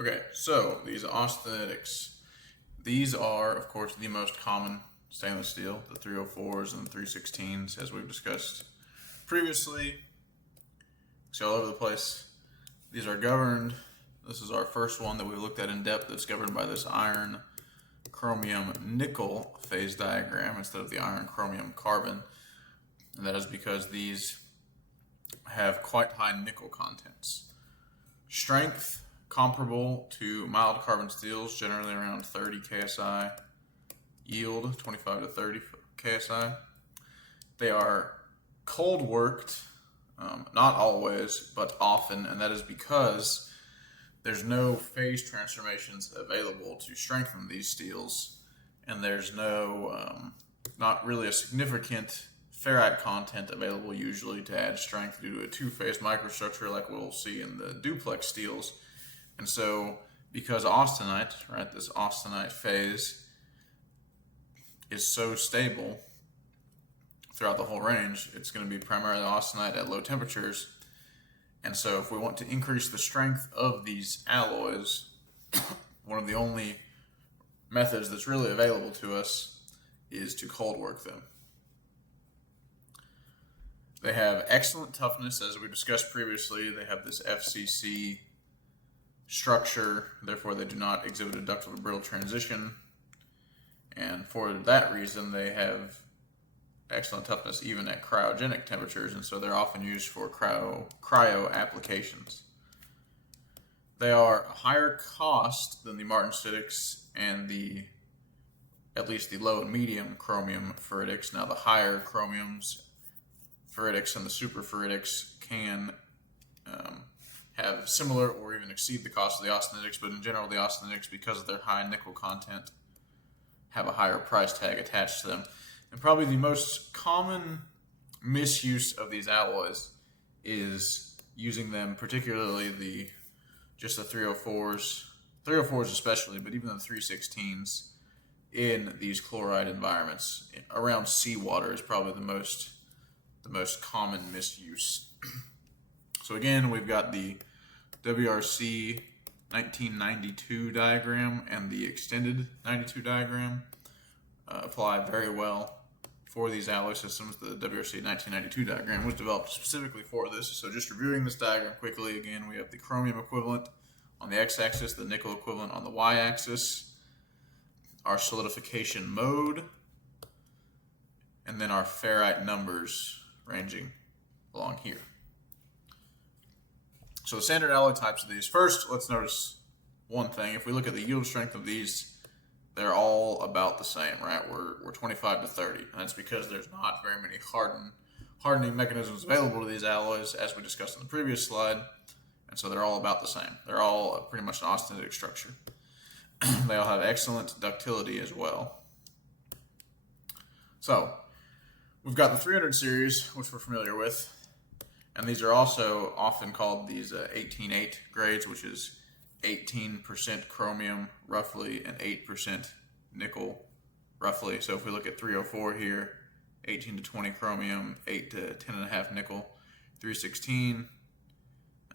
Okay, so these Austenitics, these are, of course, the most common stainless steel, the 304s and the 316s, as we've discussed previously. See all over the place. These are governed. This is our first one that we looked at in depth that's governed by this iron, chromium, nickel phase diagram instead of the iron, chromium, carbon. And that is because these have quite high nickel contents. Strength comparable to mild carbon steels, generally around 30 ksi. Yield 25 to 30 ksi. They are cold worked, not always, but often, and that is because there's no phase transformations available to strengthen these steels, and there's not really a significant ferrite content available usually to add strength due to a two-phase microstructure like we'll see in the duplex steels. And so, because austenite, right, this austenite phase is so stable throughout the whole range, it's going to be primarily austenite at low temperatures. And so if we want to increase the strength of these alloys, one of the only methods that's really available to us is to cold work them. They have excellent toughness, as we discussed previously. They have this FCC structure, therefore they do not exhibit a ductile to brittle transition. And for that reason, they have excellent toughness even at cryogenic temperatures, and so they're often used for cryo applications. They are a higher cost than the martensiticks and at least the low and medium chromium ferritics. Now the higher chromiums, ferritics, and the super ferritics can have similar or even exceed the cost of the austenitics, but in general the austenitics, because of their high nickel content, have a higher price tag attached to them. And probably the most common misuse of these alloys is using them, particularly just the 304s especially, but even the 316s, in these chloride environments. Around seawater is probably the most common misuse. So again, we've got the WRC 1992 diagram and the extended 92 diagram apply very well for these alloy systems. The WRC 1992 diagram was developed specifically for this. So just reviewing this diagram quickly, again, we have the chromium equivalent on the x-axis, the nickel equivalent on the y-axis, our solidification mode, and then our ferrite numbers ranging along here. So the standard alloy types of these. First, let's notice one thing. If we look at the yield strength of these, they're all about the same, right? We're 25 to 30. And that's because there's not very many hardening mechanisms available to these alloys, as we discussed in the previous slide. And so they're all about the same. They're all pretty much an austenitic structure. They all have excellent ductility as well. So we've got the 300 series, which we're familiar with. And these are also often called these 18-8 grades, which is 18% chromium, roughly, and 8% nickel, roughly. So if we look at 304 here, 18 to 20 chromium, 8 to 10.5 nickel. 316,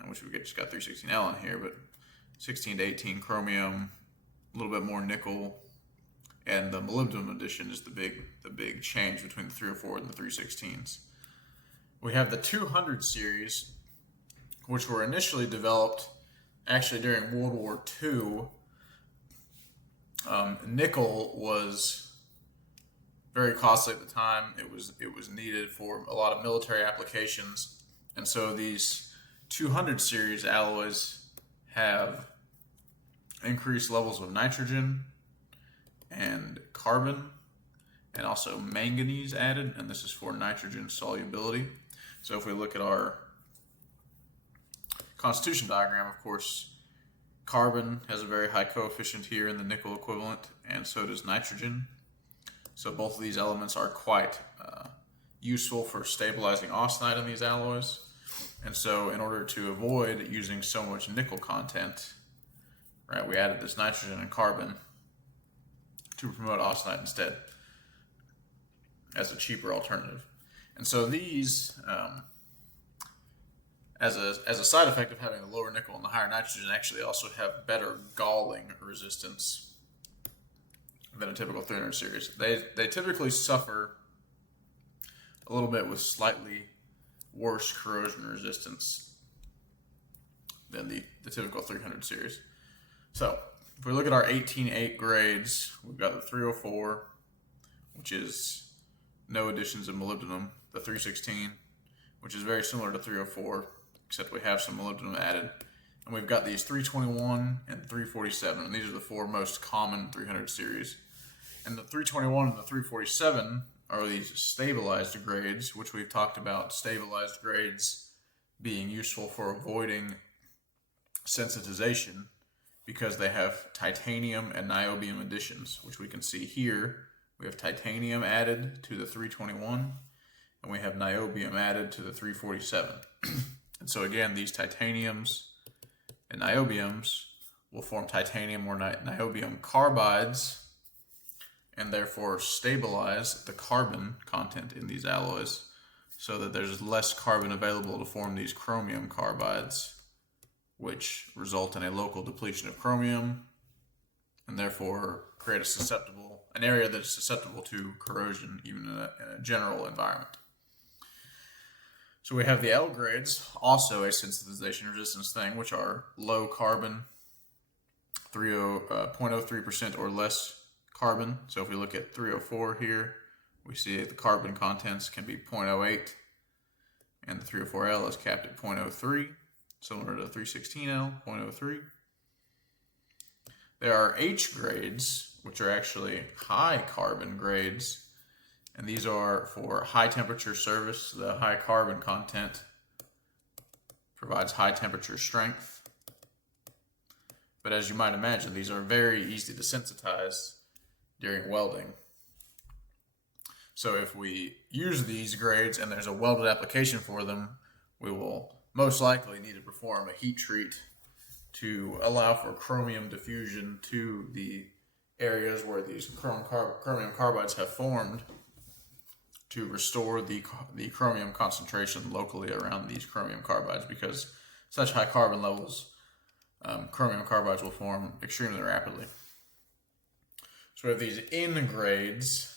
I wish we just got 316L in here, but 16 to 18 chromium, a little bit more nickel, and the molybdenum addition is the big change between the 304 and the 316s. We have the 200 series, which were initially developed actually during World War II. Nickel was very costly at the time. It was needed for a lot of military applications, and so these 200 series alloys have increased levels of nitrogen and carbon, and also manganese added, and this is for nitrogen solubility. So if we look at our constitution diagram, of course, carbon has a very high coefficient here in the nickel equivalent, and so does nitrogen. So both of these elements are quite useful for stabilizing austenite in these alloys. And so in order to avoid using so much nickel content, right, we added this nitrogen and carbon to promote austenite instead as a cheaper alternative. And so these as a side effect of having the lower nickel and the higher nitrogen, actually also have better galling resistance than a typical 300 series. They typically suffer a little bit with slightly worse corrosion resistance than the typical 300 series. So if we look at our 18.8 grades, we've got the 304, which is no additions of molybdenum, the 316, which is very similar to 304, except we have some molybdenum added. And we've got these 321 and 347, and these are the four most common 300 series. And the 321 and the 347 are these stabilized grades, which we've talked about stabilized grades being useful for avoiding sensitization because they have titanium and niobium additions, which we can see here. We have titanium added to the 321, and we have niobium added to the 347. And so again, these titaniums and niobiums will form titanium or niobium carbides, and therefore stabilize the carbon content in these alloys so that there's less carbon available to form these chromium carbides, which result in a local depletion of chromium and therefore create an area that is susceptible to corrosion even in a general environment. So we have the L grades, also a sensitization resistance thing, which are low carbon, 0.03% or less carbon. So if we look at 304 here, we see that the carbon contents can be 0.08, and the 304L is capped at 0.03, similar to the 316L, 0.03. There are H grades, which are actually high carbon grades, and these are for high temperature service. The high carbon content provides high temperature strength. But as you might imagine, these are very easy to sensitize during welding. So if we use these grades and there's a welded application for them, we will most likely need to perform a heat treat to allow for chromium diffusion to the areas where these chromium carbides have formed to restore the chromium concentration locally around these chromium carbides, because such high carbon levels, chromium carbides will form extremely rapidly. So we have these N grades,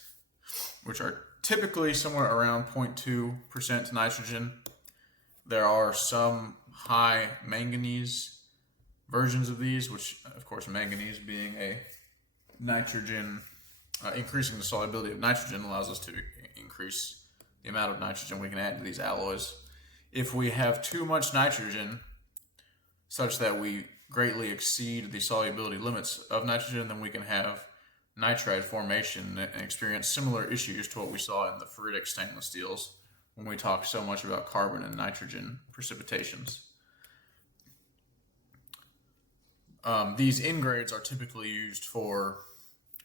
which are typically somewhere around 0.2% nitrogen. There are some high manganese versions of these, which of course manganese being a nitrogen, increasing the solubility of nitrogen allows us to increase the amount of nitrogen we can add to these alloys. If we have too much nitrogen, such that we greatly exceed the solubility limits of nitrogen, then we can have nitride formation and experience similar issues to what we saw in the ferritic stainless steels when we talk so much about carbon and nitrogen precipitations. These N grades are typically used for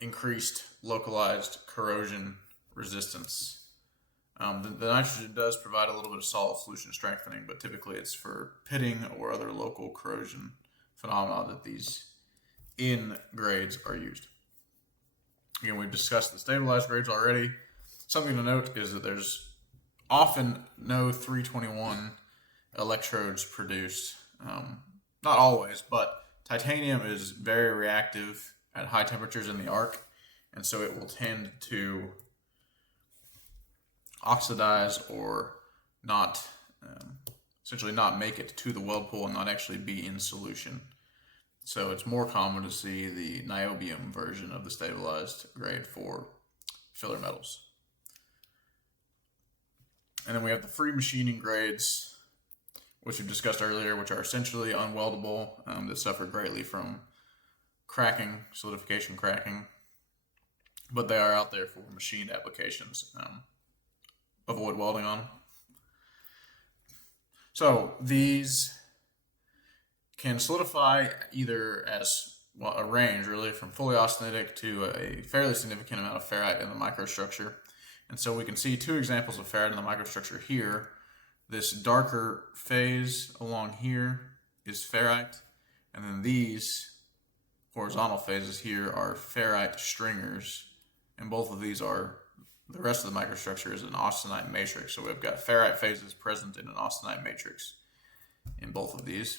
increased localized corrosion resistance. The nitrogen does provide a little bit of solid solution strengthening, but typically it's for pitting or other local corrosion phenomena that these N grades are used. Again, we've discussed the stabilized grades already. Something to note is that there's often no 321 electrodes produced. Not always, but titanium is very reactive at high temperatures in the arc, and so it will tend to oxidize or not, essentially not make it to the weld pool and not actually be in solution. So it's more common to see the niobium version of the stabilized grade for filler metals. And then we have the free machining grades, which we discussed earlier, which are essentially unweldable, that suffer greatly from cracking, solidification cracking, but they are out there for machined applications. Avoid welding on them. So these can solidify either as a range, really, from fully austenitic to a fairly significant amount of ferrite in the microstructure. And so we can see two examples of ferrite in the microstructure here. This darker phase along here is ferrite, and then these horizontal phases here are ferrite stringers, and both of these are, the rest of the microstructure is an austenite matrix. So we've got ferrite phases present in an austenite matrix. in both of these.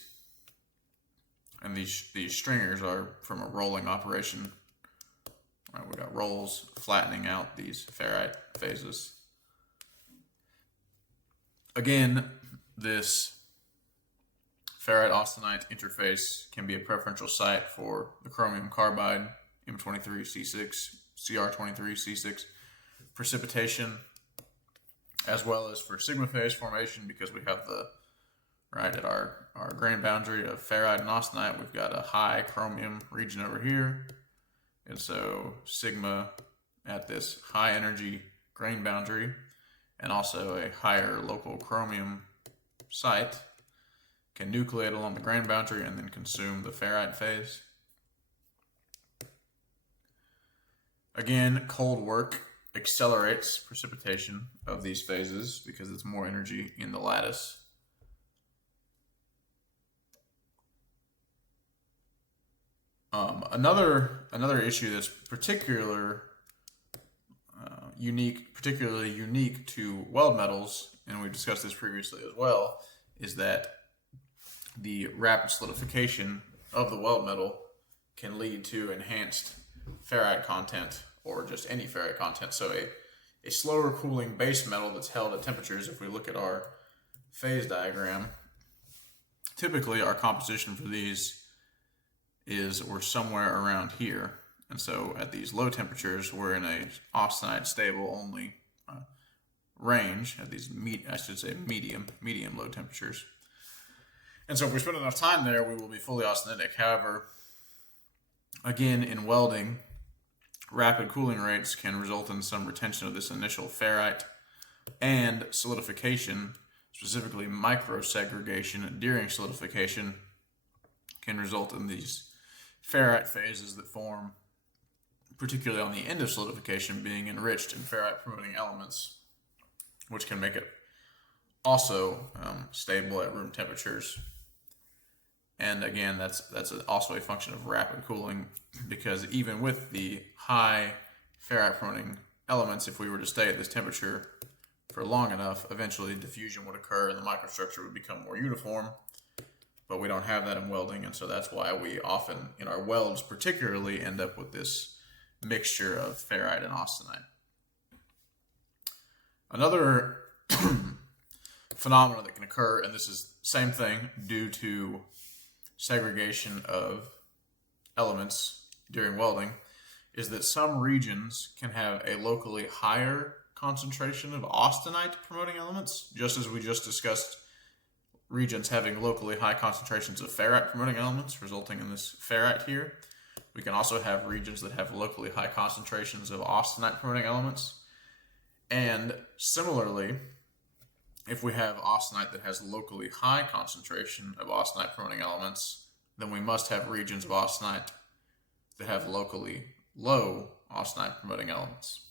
And these stringers are from a rolling operation. All right, we got rolls flattening out these ferrite phases. Again, this ferrite austenite interface can be a preferential site for the chromium carbide M23C6, CR23C6 precipitation, as well as for sigma phase formation, because we have the, right at our grain boundary of ferrite and austenite, we've got a high chromium region over here. And so sigma at this high energy grain boundary and also a higher local chromium site can nucleate along the grain boundary and then consume the ferrite phase. Again, cold work accelerates precipitation of these phases because it's more energy in the lattice. Another issue that's particularly unique to weld metals, and we discussed this previously as well, is that the rapid solidification of the weld metal can lead to enhanced ferrite content or just any ferrite content. So a slower cooling base metal that's held at temperatures, if we look at our phase diagram, typically our composition for these we're somewhere around here. And so at these low temperatures, we're in a austenite stable only range at these medium low temperatures. And so if we spend enough time there, we will be fully austenitic. However, again, in welding, rapid cooling rates can result in some retention of this initial ferrite, and solidification, specifically microsegregation during solidification, can result in these ferrite phases that form, particularly on the end of solidification, being enriched in ferrite promoting elements, which can make it also stable at room temperatures. And again, that's also a function of rapid cooling, because even with the high ferrite promoting elements, if we were to stay at this temperature for long enough, eventually diffusion would occur and the microstructure would become more uniform. But we don't have that in welding, and so that's why we often, in our welds particularly, end up with this mixture of ferrite and austenite. Another phenomenon that can occur, and this is the same thing due to segregation of elements during welding, is that some regions can have a locally higher concentration of austenite promoting elements, just as we just discussed regions having locally high concentrations of ferrite promoting elements, resulting in this ferrite here. We can also have regions that have locally high concentrations of austenite promoting elements. And similarly, if we have austenite that has locally high concentration of austenite promoting elements, then we must have regions of austenite that have locally low austenite promoting elements.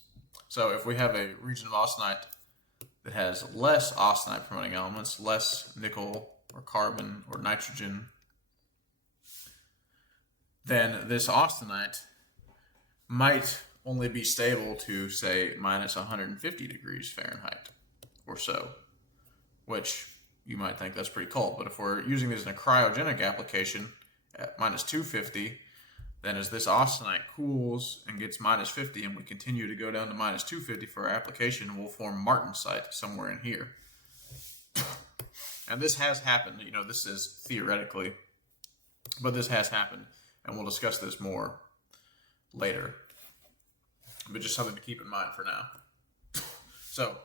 So if we have a region of austenite that has less austenite promoting elements, less nickel or carbon or nitrogen, then this austenite might only be stable to, say, minus 150 degrees Fahrenheit or so, which you might think that's pretty cold. But if we're using this in a cryogenic application at minus 250, then as this austenite cools and gets minus 50 and we continue to go down to minus 250 for our application, we'll form martensite somewhere in here. And this has happened. This is theoretically, but this has happened. And we'll discuss this more later. But just something to keep in mind for now. So,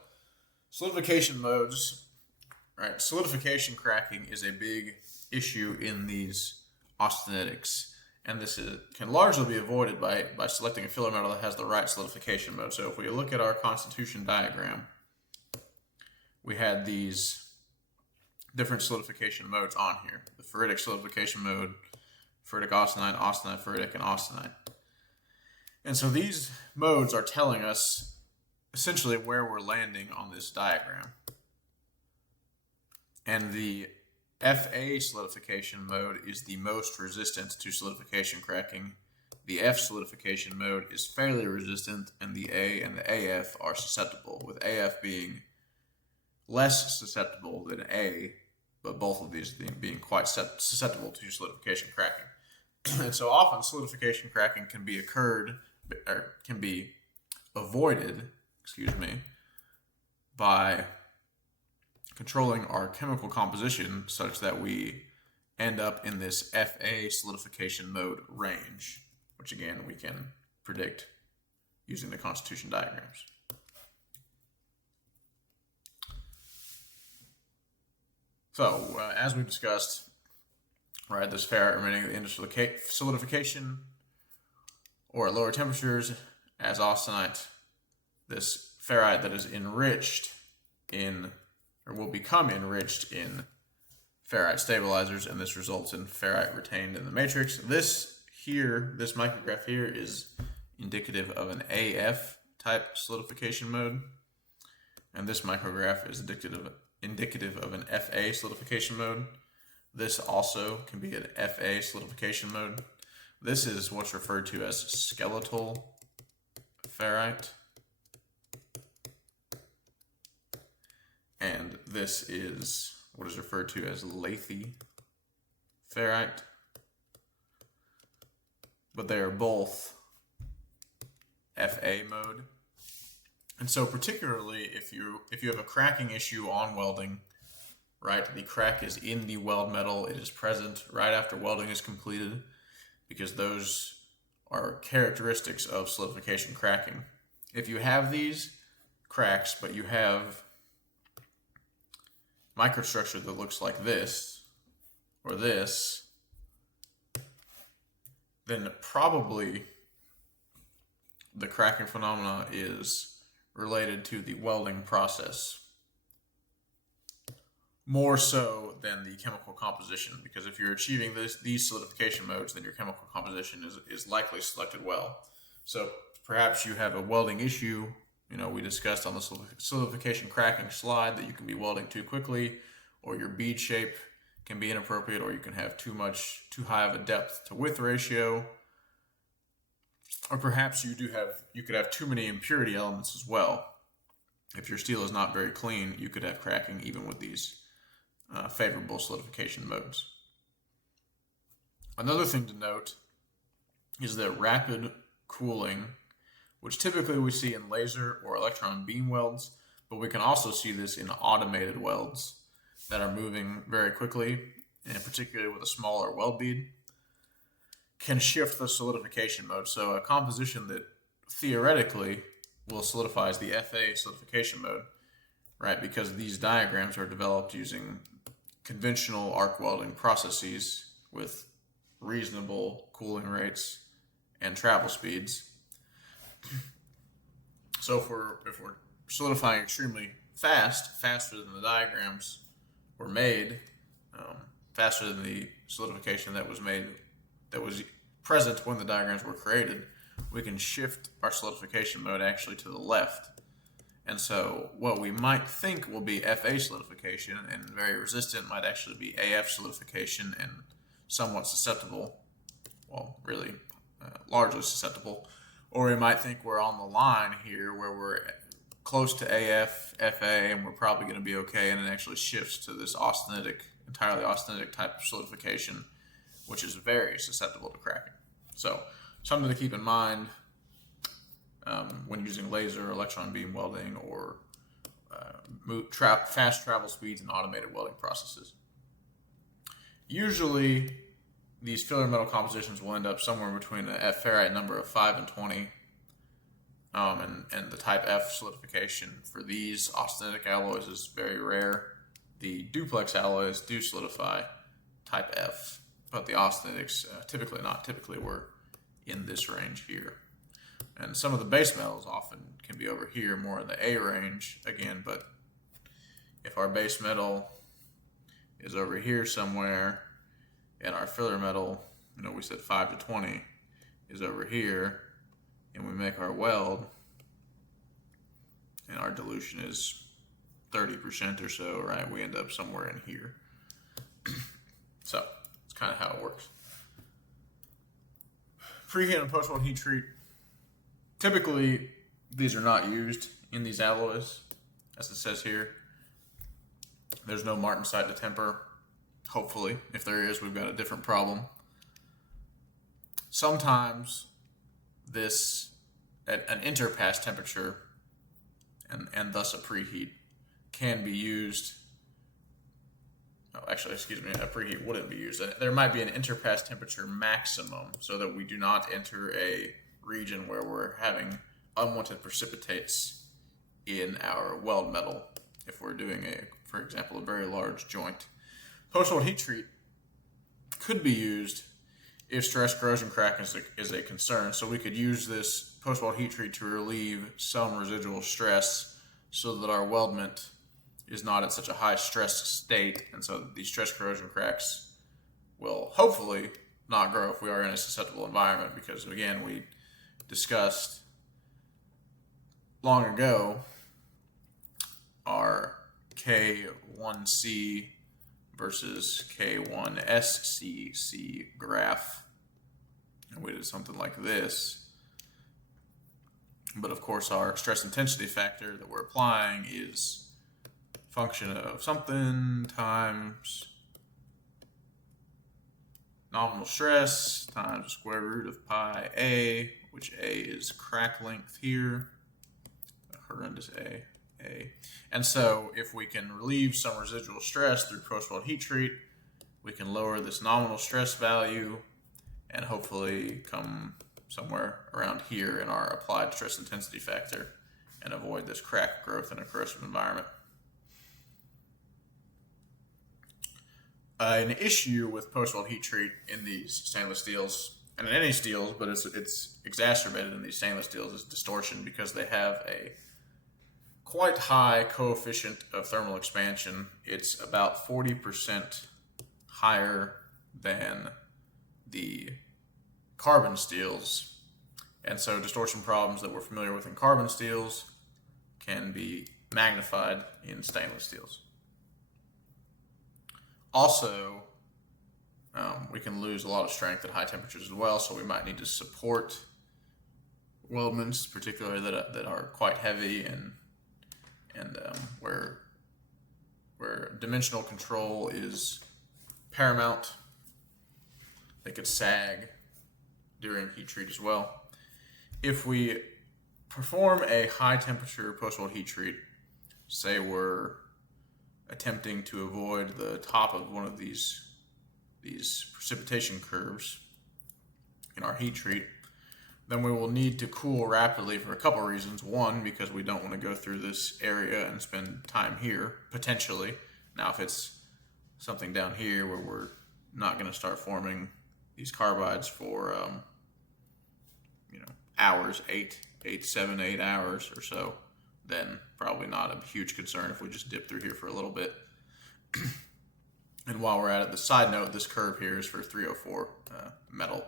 solidification modes. Right, solidification cracking is a big issue in these austenitics. And this can largely be avoided by selecting a filler metal that has the right solidification mode. So if we look at our constitution diagram, we had these different solidification modes on here. The ferritic solidification mode, ferritic austenite, austenite ferritic, and austenite. And so these modes are telling us essentially where we're landing on this diagram. And the FA solidification mode is the most resistant to solidification cracking. The F solidification mode is fairly resistant, and the A and the AF are susceptible, with AF being less susceptible than A but both of these being quite susceptible to solidification cracking. And so often solidification cracking can be avoided, by controlling our chemical composition such that we end up in this FA solidification mode range, which again we can predict using the constitution diagrams. So, as we discussed, right, this ferrite remaining at the end of solidification or at lower temperatures as austenite, this ferrite that is enriched in, or will become enriched in ferrite stabilizers, and this results in ferrite retained in the matrix. This micrograph here is indicative of an AF type solidification mode, and this micrograph is indicative of an FA solidification mode. This also can be an FA solidification mode. This is what's referred to as skeletal ferrite. And this is what is referred to as lathy ferrite. But they are both FA mode. And so particularly if you have a cracking issue on welding, right, the crack is in the weld metal, it is present right after welding is completed, because those are characteristics of solidification cracking. If you have these cracks, but you have microstructure that looks like this or this, then probably the cracking phenomena is related to the welding process more so than the chemical composition, because if you're achieving these solidification modes, then your chemical composition is likely selected well. So perhaps you have a welding issue. We discussed on the solidification cracking slide that you can be welding too quickly, or your bead shape can be inappropriate, or you can have too high of a depth to width ratio. Or perhaps you could have too many impurity elements as well. If your steel is not very clean, you could have cracking even with these favorable solidification modes. Another thing to note is that rapid cooling, which typically we see in laser or electron beam welds, but we can also see this in automated welds that are moving very quickly, and particularly with a smaller weld bead, can shift the solidification mode. So a composition that theoretically will solidify as the FA solidification mode, right? Because these diagrams are developed using conventional arc welding processes with reasonable cooling rates and travel speeds. So if we're solidifying extremely fast, faster than the diagrams were made, faster than the solidification that was present when the diagrams were created, we can shift our solidification mode actually to the left. And so what we might think will be FA solidification and very resistant might actually be AF solidification and somewhat susceptible, well, really largely susceptible. Or we might think we're on the line here where we're close to AF, FA, and we're probably going to be okay, and it actually shifts to this entirely austenitic type of solidification, which is very susceptible to cracking. So something to keep in mind when using laser, electron beam welding, or fast travel speeds and automated welding processes. Usually, these filler metal compositions will end up somewhere between a ferrite number of 5 and 20, and the type F solidification for these austenitic alloys is very rare. The duplex alloys do solidify type F, but the austenitics typically we're in this range here. And some of the base metals often can be over here, more in the A range again, but if our base metal is over here somewhere, and our filler metal, we said 5 to 20, is over here, and we make our weld, and our dilution is 30% or so, right? We end up somewhere in here. So it's kind of how it works. Preheat and post-weld heat treat. Typically, these are not used in these alloys, as it says here. There's no martensite to temper Hopefully, if there is, we've got a different problem. Sometimes an interpass temperature and thus a preheat can be used. Oh, actually, excuse me, a preheat wouldn't be used. There might be an interpass temperature maximum so that we do not enter a region where we're having unwanted precipitates in our weld metal if we're doing, for example, a very large joint. Post-weld heat treat could be used if stress corrosion crack is a concern. So we could use this post-weld heat treat to relieve some residual stress so that our weldment is not at such a high stress state, and so these stress corrosion cracks will hopefully not grow if we are in a susceptible environment, because again, we discussed long ago our K1C versus K1SCC graph, and we did something like this. But of course, our stress intensity factor that we're applying is function of something times nominal stress times the square root of pi A, which A is crack length here, a horrendous A. And so if we can relieve some residual stress through post-weld heat treat, we can lower this nominal stress value and hopefully come somewhere around here in our applied stress intensity factor and avoid this crack growth in a corrosive environment. An issue with post-weld heat treat in these stainless steels, and in any steels, but it's exacerbated in these stainless steels, is distortion, because they have a quite high coefficient of thermal expansion. It's about 40% higher than the carbon steels, and so distortion problems that we're familiar with in carbon steels can be magnified in stainless steels. Also, we can lose a lot of strength at high temperatures as well, so we might need to support weldments, particularly that are quite heavy and where dimensional control is paramount. They could sag during heat treat as well. If we perform a high temperature post-weld heat treat, say we're attempting to avoid the top of one of these precipitation curves in our heat treat, then we will need to cool rapidly for a couple reasons. One, because we don't want to go through this area and spend time here, potentially. Now, if it's something down here where we're not going to start forming these carbides for hours, 8, 7, 8 hours or so, then probably not a huge concern if we just dip through here for a little bit. And while we're at it, the side note, this curve here is for 304 metal,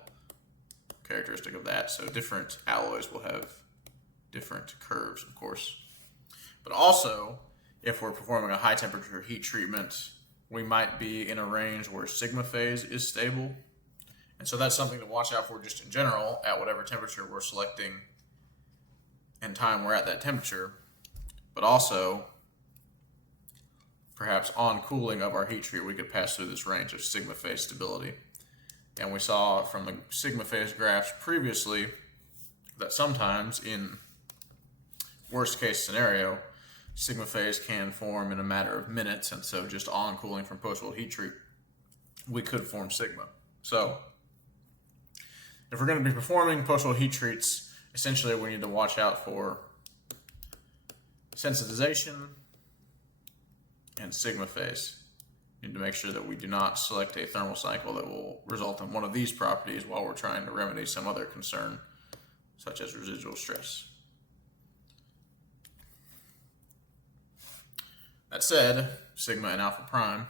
characteristic of that. So different alloys will have different curves, of course. But also, if we're performing a high temperature heat treatment, we might be in a range where sigma phase is stable. And so that's something to watch out for just in general at whatever temperature we're selecting and time we're at that temperature. But also, perhaps on cooling of our heat treat, we could pass through this range of sigma phase stability. And we saw from the sigma phase graphs previously that sometimes in worst case scenario, sigma phase can form in a matter of minutes. And so just on cooling from post-weld heat treat, we could form sigma. So if we're going to be performing post-weld heat treats, essentially we need to watch out for sensitization and sigma phase. We need to make sure that we do not select a thermal cycle that will result in one of these properties while we're trying to remedy some other concern, such as residual stress. That said, sigma and alpha prime.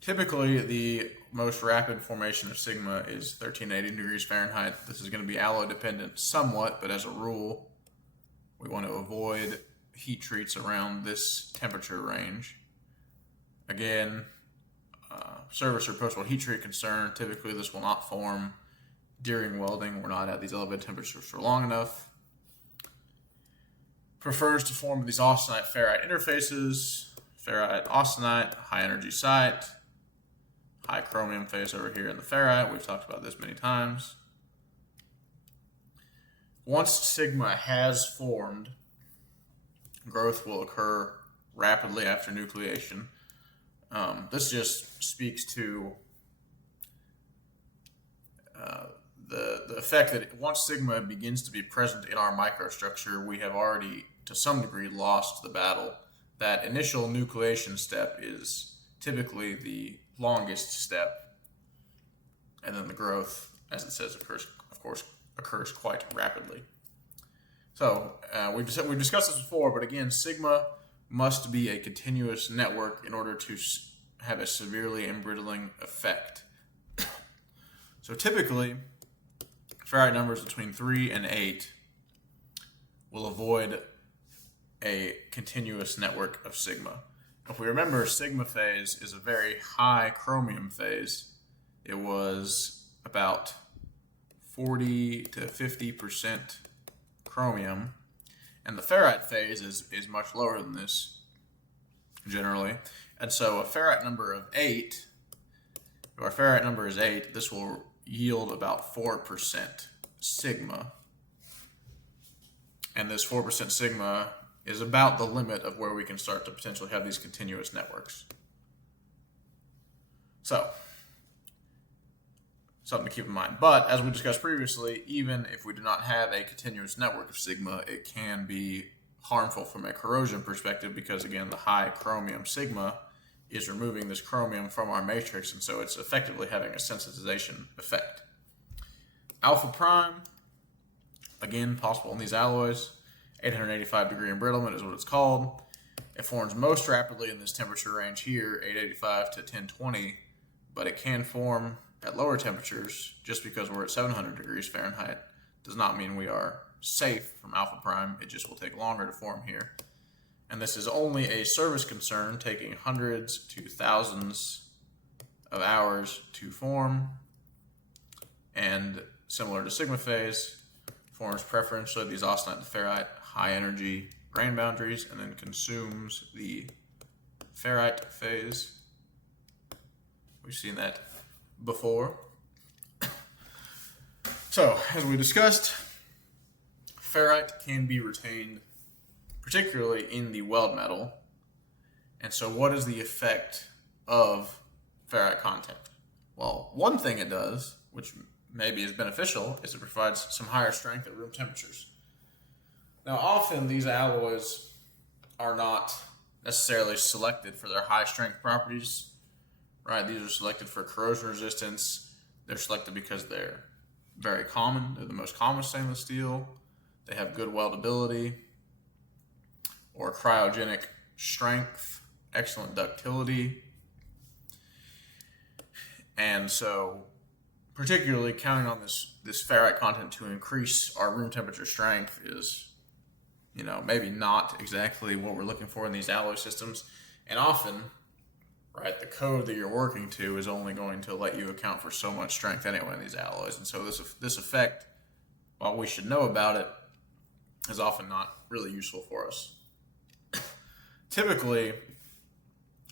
Typically, the most rapid formation of sigma is 1380 degrees Fahrenheit. This is going to be alloy dependent somewhat, but as a rule, we want to avoid heat treats around this temperature range. Again, service or post-weld heat treat concern, typically this will not form during welding. We're not at these elevated temperatures for long enough. Prefers to form these austenite ferrite interfaces, ferrite austenite, high energy site. high chromium phase over here in the ferrite. We've talked about this many times. Once sigma has formed, growth will occur rapidly after nucleation. This just speaks to the effect that once sigma begins to be present in our microstructure, we have already, to some degree, lost the battle. That initial nucleation step is typically the longest step, and then the growth, as it says, occurs quite rapidly. So we've discussed this before, but again, sigma must be a continuous network in order to have a severely embrittling effect. So typically, ferrite numbers between 3 and 8 will avoid a continuous network of sigma. If we remember, sigma phase is a very high chromium phase. It was about 40 to 50% chromium, and the ferrite phase is much lower than this generally. And so a ferrite number of 8, if our ferrite number is 8, this will yield about 4% sigma. And this 4% sigma is about the limit of where we can start to potentially have these continuous networks. So, something to keep in mind. But as we discussed previously, even if we do not have a continuous network of sigma, it can be harmful from a corrosion perspective because, again, the high chromium sigma is removing this chromium from our matrix, and so it's effectively having a sensitization effect. Alpha prime, again, possible in these alloys. 885 degree embrittlement is what it's called. It forms most rapidly in this temperature range here, 885 to 1020, but it can form at lower temperatures. Just because we're at 700 degrees Fahrenheit does not mean we are safe from alpha prime. It just will take longer to form here. And this is only a service concern, taking hundreds to thousands of hours to form. And similar to sigma phase, forms preferentially these austenite to ferrite high energy grain boundaries, and then consumes the ferrite phase. We've seen that before. So, as we discussed, ferrite can be retained, particularly in the weld metal. And so what is the effect of ferrite content? Well, one thing it does, which maybe is beneficial, is it provides some higher strength at room temperatures. Now, often these alloys are not necessarily selected for their high strength properties, right? These are selected for corrosion resistance. They're selected because they're very common. They're the most common stainless steel. They have good weldability or cryogenic strength, excellent ductility. And so, particularly counting on this ferrite content to increase our room temperature strength is, maybe not exactly what we're looking for in these alloy systems. And often, right, the code that you're working to is only going to let you account for so much strength anyway in these alloys. And so this effect, while we should know about it, is often not really useful for us. Typically,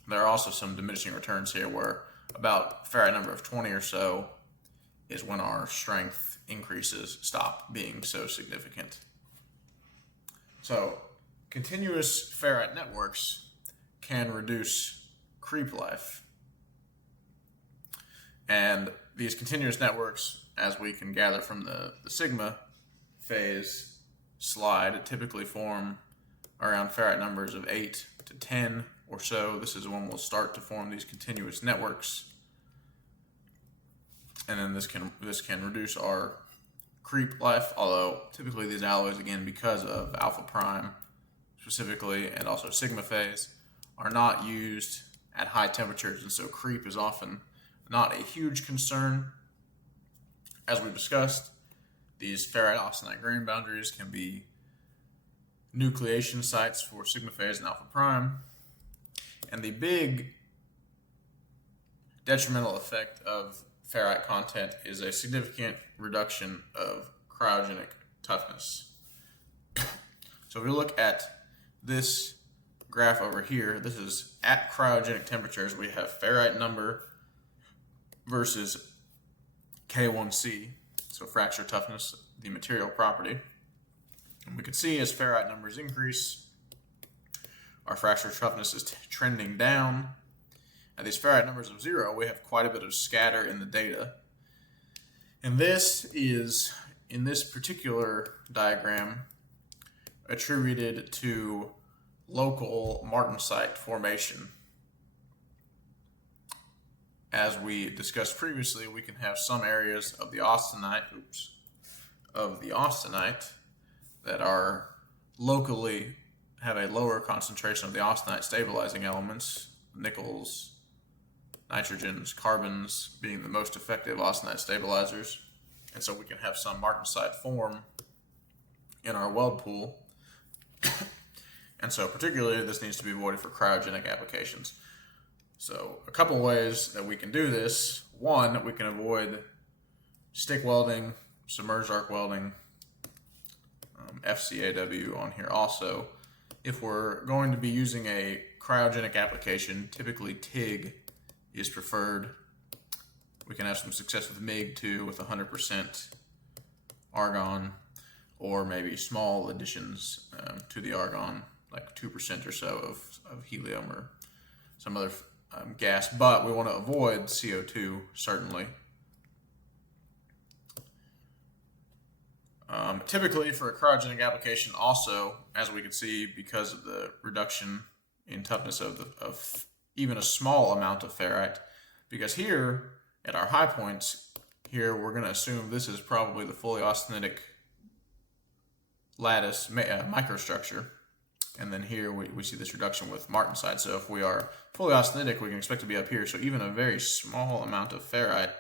there are also some diminishing returns here where about ferrite number of 20 or so is when our strength increases stop being so significant. So, continuous ferrite networks can reduce creep life. And these continuous networks, as we can gather from the sigma phase slide, typically form around ferrite numbers of 8 to 10 or so. This is when we'll start to form these continuous networks. And then this can reduce our creep life, although typically these alloys, again, because of alpha prime specifically and also sigma phase, are not used at high temperatures, and so creep is often not a huge concern. As we discussed, these ferrite austenite grain boundaries can be nucleation sites for sigma phase and alpha prime. And the big detrimental effect of ferrite content is a significant reduction of cryogenic toughness. So if we look at this graph over here, this is at cryogenic temperatures. We have ferrite number versus K1C, so fracture toughness, the material property. And we can see as ferrite numbers increase, our fracture toughness is trending down. At these ferrite numbers of 0, we have quite a bit of scatter in the data. And this is, in this particular diagram, attributed to local martensite formation. As we discussed previously, we can have some areas of the austenite, that are locally have a lower concentration of the austenite stabilizing elements, nickels, nitrogens, carbons being the most effective austenite stabilizers. And so we can have some martensite form in our weld pool. And so particularly this needs to be avoided for cryogenic applications. So a couple ways that we can do this. One, we can avoid stick welding, submerged arc welding, FCAW on here also. If we're going to be using a cryogenic application, typically TIG is preferred. We can have some success with MIG too, with 100% argon, or maybe small additions to the argon, like 2% or so of helium or some other gas, but we want to avoid CO2, certainly. Typically for a cryogenic application also, as we can see, because of the reduction in toughness of even a small amount of ferrite, because here at our high points, here we're going to assume this is probably the fully austenitic lattice microstructure. And then here we see this reduction with martensite. So if we are fully austenitic, we can expect to be up here. So even a very small amount of ferrite,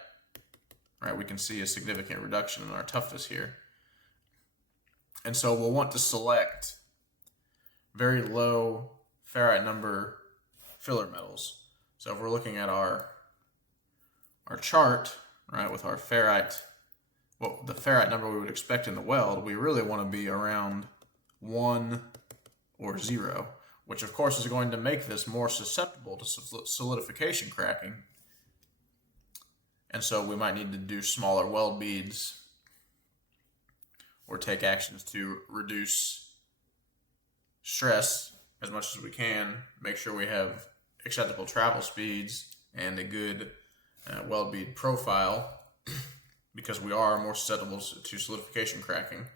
right, we can see a significant reduction in our toughness here. And so we'll want to select very low ferrite number filler metals. So if we're looking at our chart, right, with our ferrite, well, the ferrite number we would expect in the weld, we really want to be around 1 or 0, which of course is going to make this more susceptible to solidification cracking. And so we might need to do smaller weld beads or take actions to reduce stress as much as we can, make sure we have acceptable travel speeds and a good weld bead profile, because we are more susceptible to solidification cracking.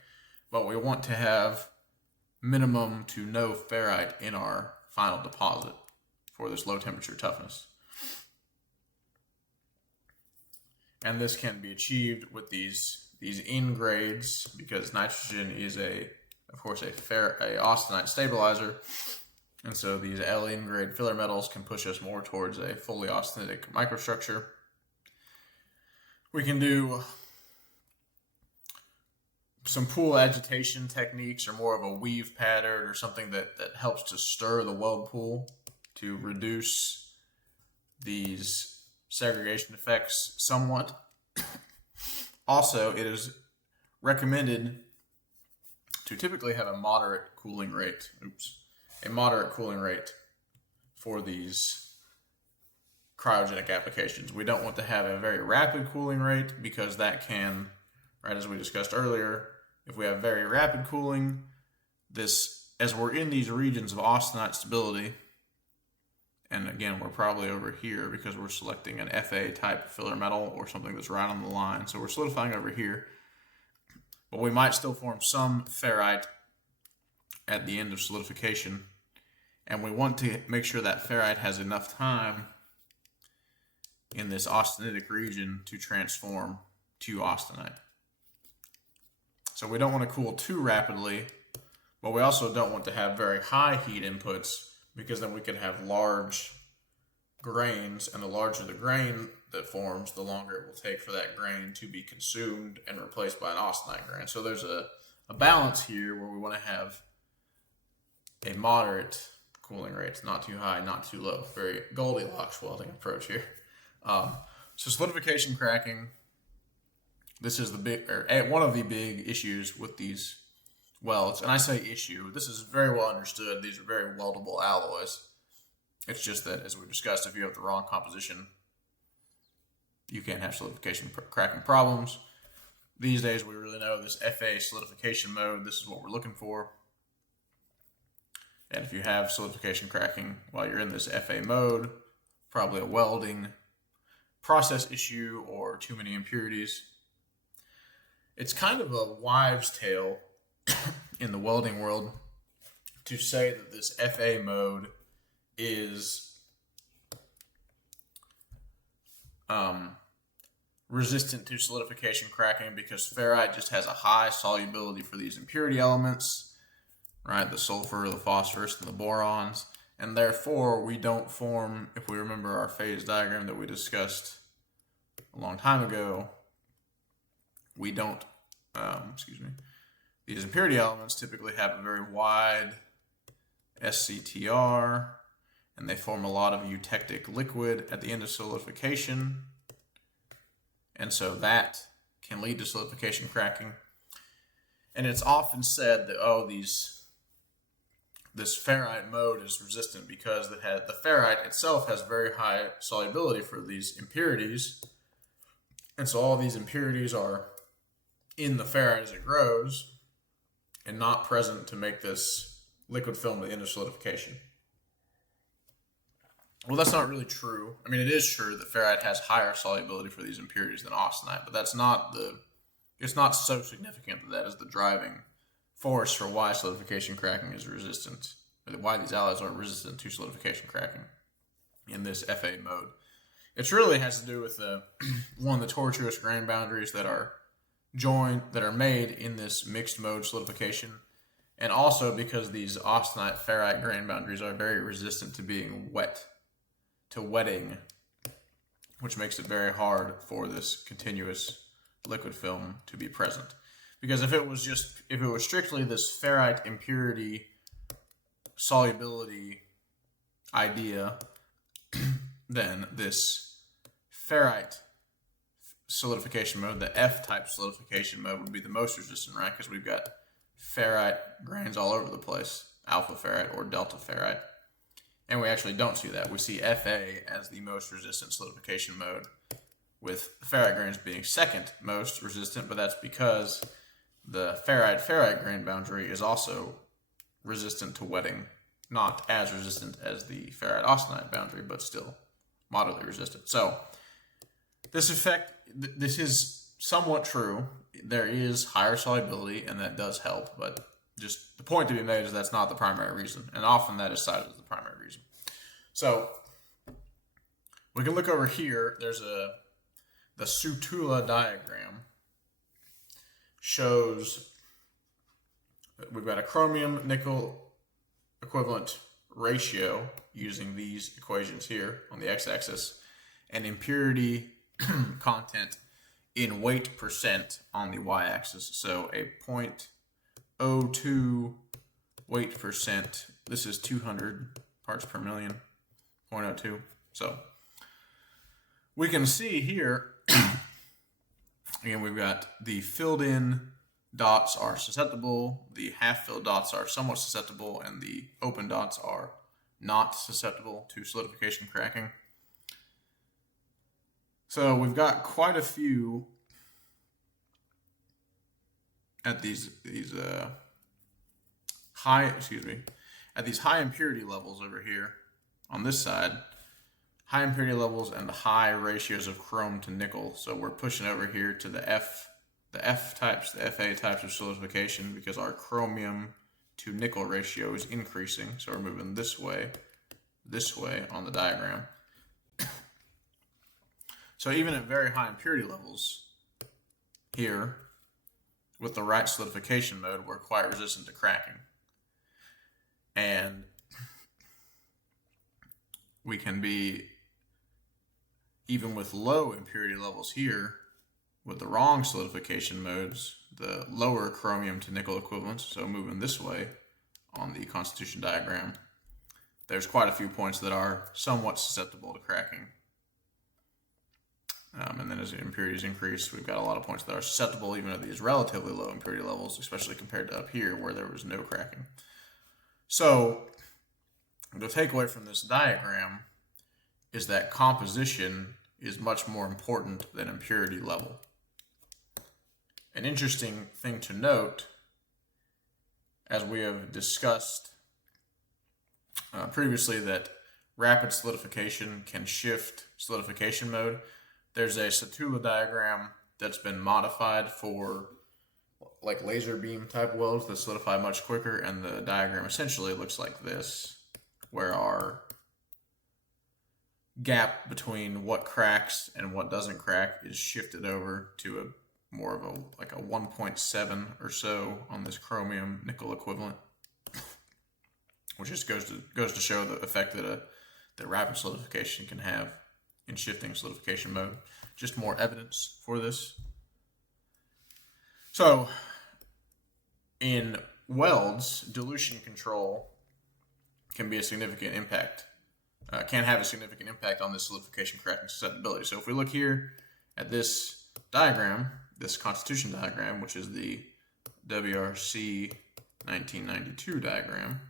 But we want to have minimum to no ferrite in our final deposit for this low temperature toughness. And this can be achieved with these N grades, because nitrogen is of course a austenite stabilizer, and so these LN grade filler metals can push us more towards a fully austenitic microstructure. We can do some pool agitation techniques, or more of a weave pattern, or something that helps to stir the weld pool to reduce these segregation effects somewhat. Also, it is recommended to typically have a moderate cooling rate. A moderate cooling rate for these cryogenic applications. We don't want to have a very rapid cooling rate, because that can, right, as we discussed earlier, if we have very rapid cooling, as we're in these regions of austenite stability, and again, we're probably over here because we're selecting an FA type filler metal or something that's right on the line. So we're solidifying over here, but we might still form some ferrite at the end of solidification. And we want to make sure that ferrite has enough time in this austenitic region to transform to austenite. So we don't want to cool too rapidly, but we also don't want to have very high heat inputs, because then we could have large grains, and the larger the grain that forms, the longer it will take for that grain to be consumed and replaced by an austenite grain. So there's a balance here where we want to have a moderate cooling rate, not too high, not too low. Very Goldilocks welding approach here. So solidification cracking, this is one of the big issues with these welds. And I say issue, this is very well understood. These are very weldable alloys. It's just that, as we discussed, if you have the wrong composition, you can't have solidification cracking problems. These days, we really know this FA solidification mode, this is what we're looking for. And if you have solidification cracking while you're in this FA mode, probably a welding process issue or too many impurities. It's kind of a wives' tale in the welding world to say that this FA mode is resistant to solidification cracking because ferrite just has a high solubility for these impurity elements, right? The sulfur, the phosphorus, and the borons. And therefore, we don't form, if we remember our phase diagram that we discussed a long time ago, we don't, these impurity elements typically have a very wide SCTR, and they form a lot of eutectic liquid at the end of solidification. And so that can lead to solidification cracking. And it's often said that, this ferrite mode is resistant because the ferrite itself has very high solubility for these impurities. And so all these impurities are in the ferrite as it grows and not present to make this liquid film at the end of solidification. Well, that's not really true. I mean, it is true that ferrite has higher solubility for these impurities than austenite, but it's not so significant that that is the driving force for why solidification cracking is resistant, or why these alloys are resistant to solidification cracking in this FA mode. It really has to do with the tortuous grain boundaries that are made in this mixed mode solidification, and also because these austenite ferrite grain boundaries are very resistant to being wetting, which makes it very hard for this continuous liquid film to be present. Because if it was strictly this ferrite impurity solubility idea, then this ferrite solidification mode, the F-type solidification mode, would be the most resistant, right? Because we've got ferrite grains all over the place, alpha ferrite or delta ferrite. And we actually don't see that. We see FA as the most resistant solidification mode, with ferrite grains being second most resistant, but that's because the ferrite grain boundary is also resistant to wetting, not as resistant as the ferrite austenite boundary, but still moderately resistant. So this is somewhat true. There is higher solubility, and that does help, but just the point to be made is that's not the primary reason, and often that is cited as the primary reason. So we can look over here. There's the Sutula diagram shows that we've got a chromium nickel equivalent ratio using these equations here on the x-axis, and impurity content in weight percent on the y-axis. So a 0.02 weight percent. This is 200 parts per million, 0.02. So we can see here, again, we've got the filled in dots are susceptible, the half filled dots are somewhat susceptible, and the open dots are not susceptible to solidification cracking. So we've got quite a few at these high impurity levels over here on this side, high impurity levels and the high ratios of chrome to nickel. So we're pushing over here to the F types, the FA types of solidification, because our chromium to nickel ratio is increasing. So we're moving this way on the diagram. So even at very high impurity levels here, with the right solidification mode, we're quite resistant to cracking. And we can be, even with low impurity levels here, with the wrong solidification modes, the lower chromium to nickel equivalents, so moving this way on the constitution diagram, there's quite a few points that are somewhat susceptible to cracking. And then as the impurities increase, we've got a lot of points that are susceptible even at these relatively low impurity levels, especially compared to up here where there was no cracking. So the takeaway from this diagram is that composition is much more important than impurity level. An interesting thing to note, as we have discussed previously, that rapid solidification can shift solidification mode. There's a Satula diagram that's been modified for like laser beam type welds that solidify much quicker, and the diagram essentially looks like this, where our gap between what cracks and what doesn't crack is shifted over to a more of a like a 1.7 or so on this chromium nickel equivalent, which just goes to show the effect that rapid solidification can have in shifting solidification mode. Just more evidence for this. So in welds, dilution control can be a significant impact. Can have a significant impact on this solidification cracking susceptibility. So if we look here at this diagram, this constitution diagram, which is the WRC 1992 diagram,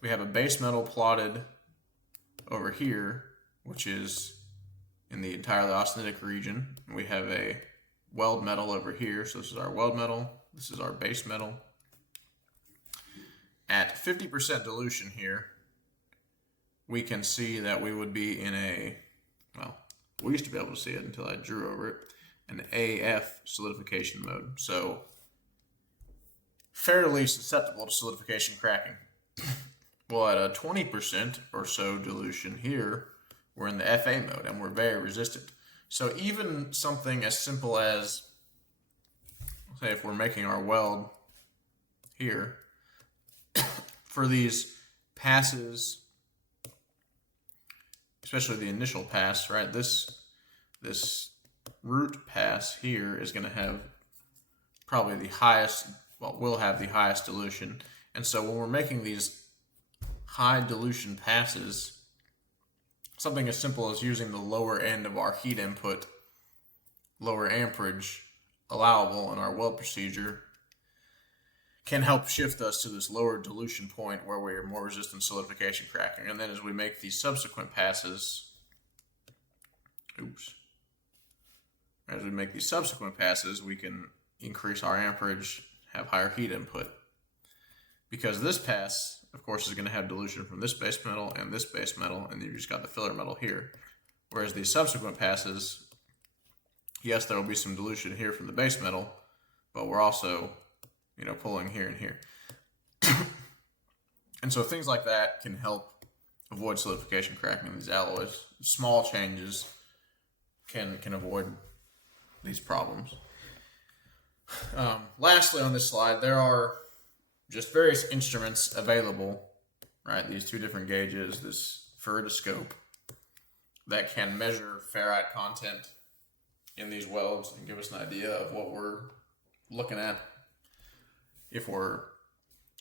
we have a base metal plotted over here, which is in the entirely austenitic region. We have a weld metal over here. So this is our weld metal. This is our base metal. At 50% dilution here, we can see that we would be in a, well, we used to be able to see it until I drew over it, an AF solidification mode. So fairly susceptible to solidification cracking. Well, at a 20% or so dilution here, we're in the FA mode and we're very resistant. So even something as simple as, say if we're making our weld here, for these passes, especially the initial pass, right? This root pass here is going to have probably the highest, well, will have the highest dilution. And so when we're making these high dilution passes, something as simple as using the lower end of our heat input, lower amperage allowable in our weld procedure, can help shift us to this lower dilution point where we are more resistant to solidification cracking. And then as we make these subsequent passes, we can increase our amperage, have higher heat input. Because this pass, of course, is going to have dilution from this base metal and this base metal, and you just got the filler metal here. Whereas these subsequent passes, yes, there will be some dilution here from the base metal, but we're also, pulling here and here. And so things like that can help avoid solidification cracking in these alloys. Small changes can avoid these problems. Lastly, on this slide, there are just various instruments available, right? These two different gauges, this ferritoscope that can measure ferrite content in these welds and give us an idea of what we're looking at if we're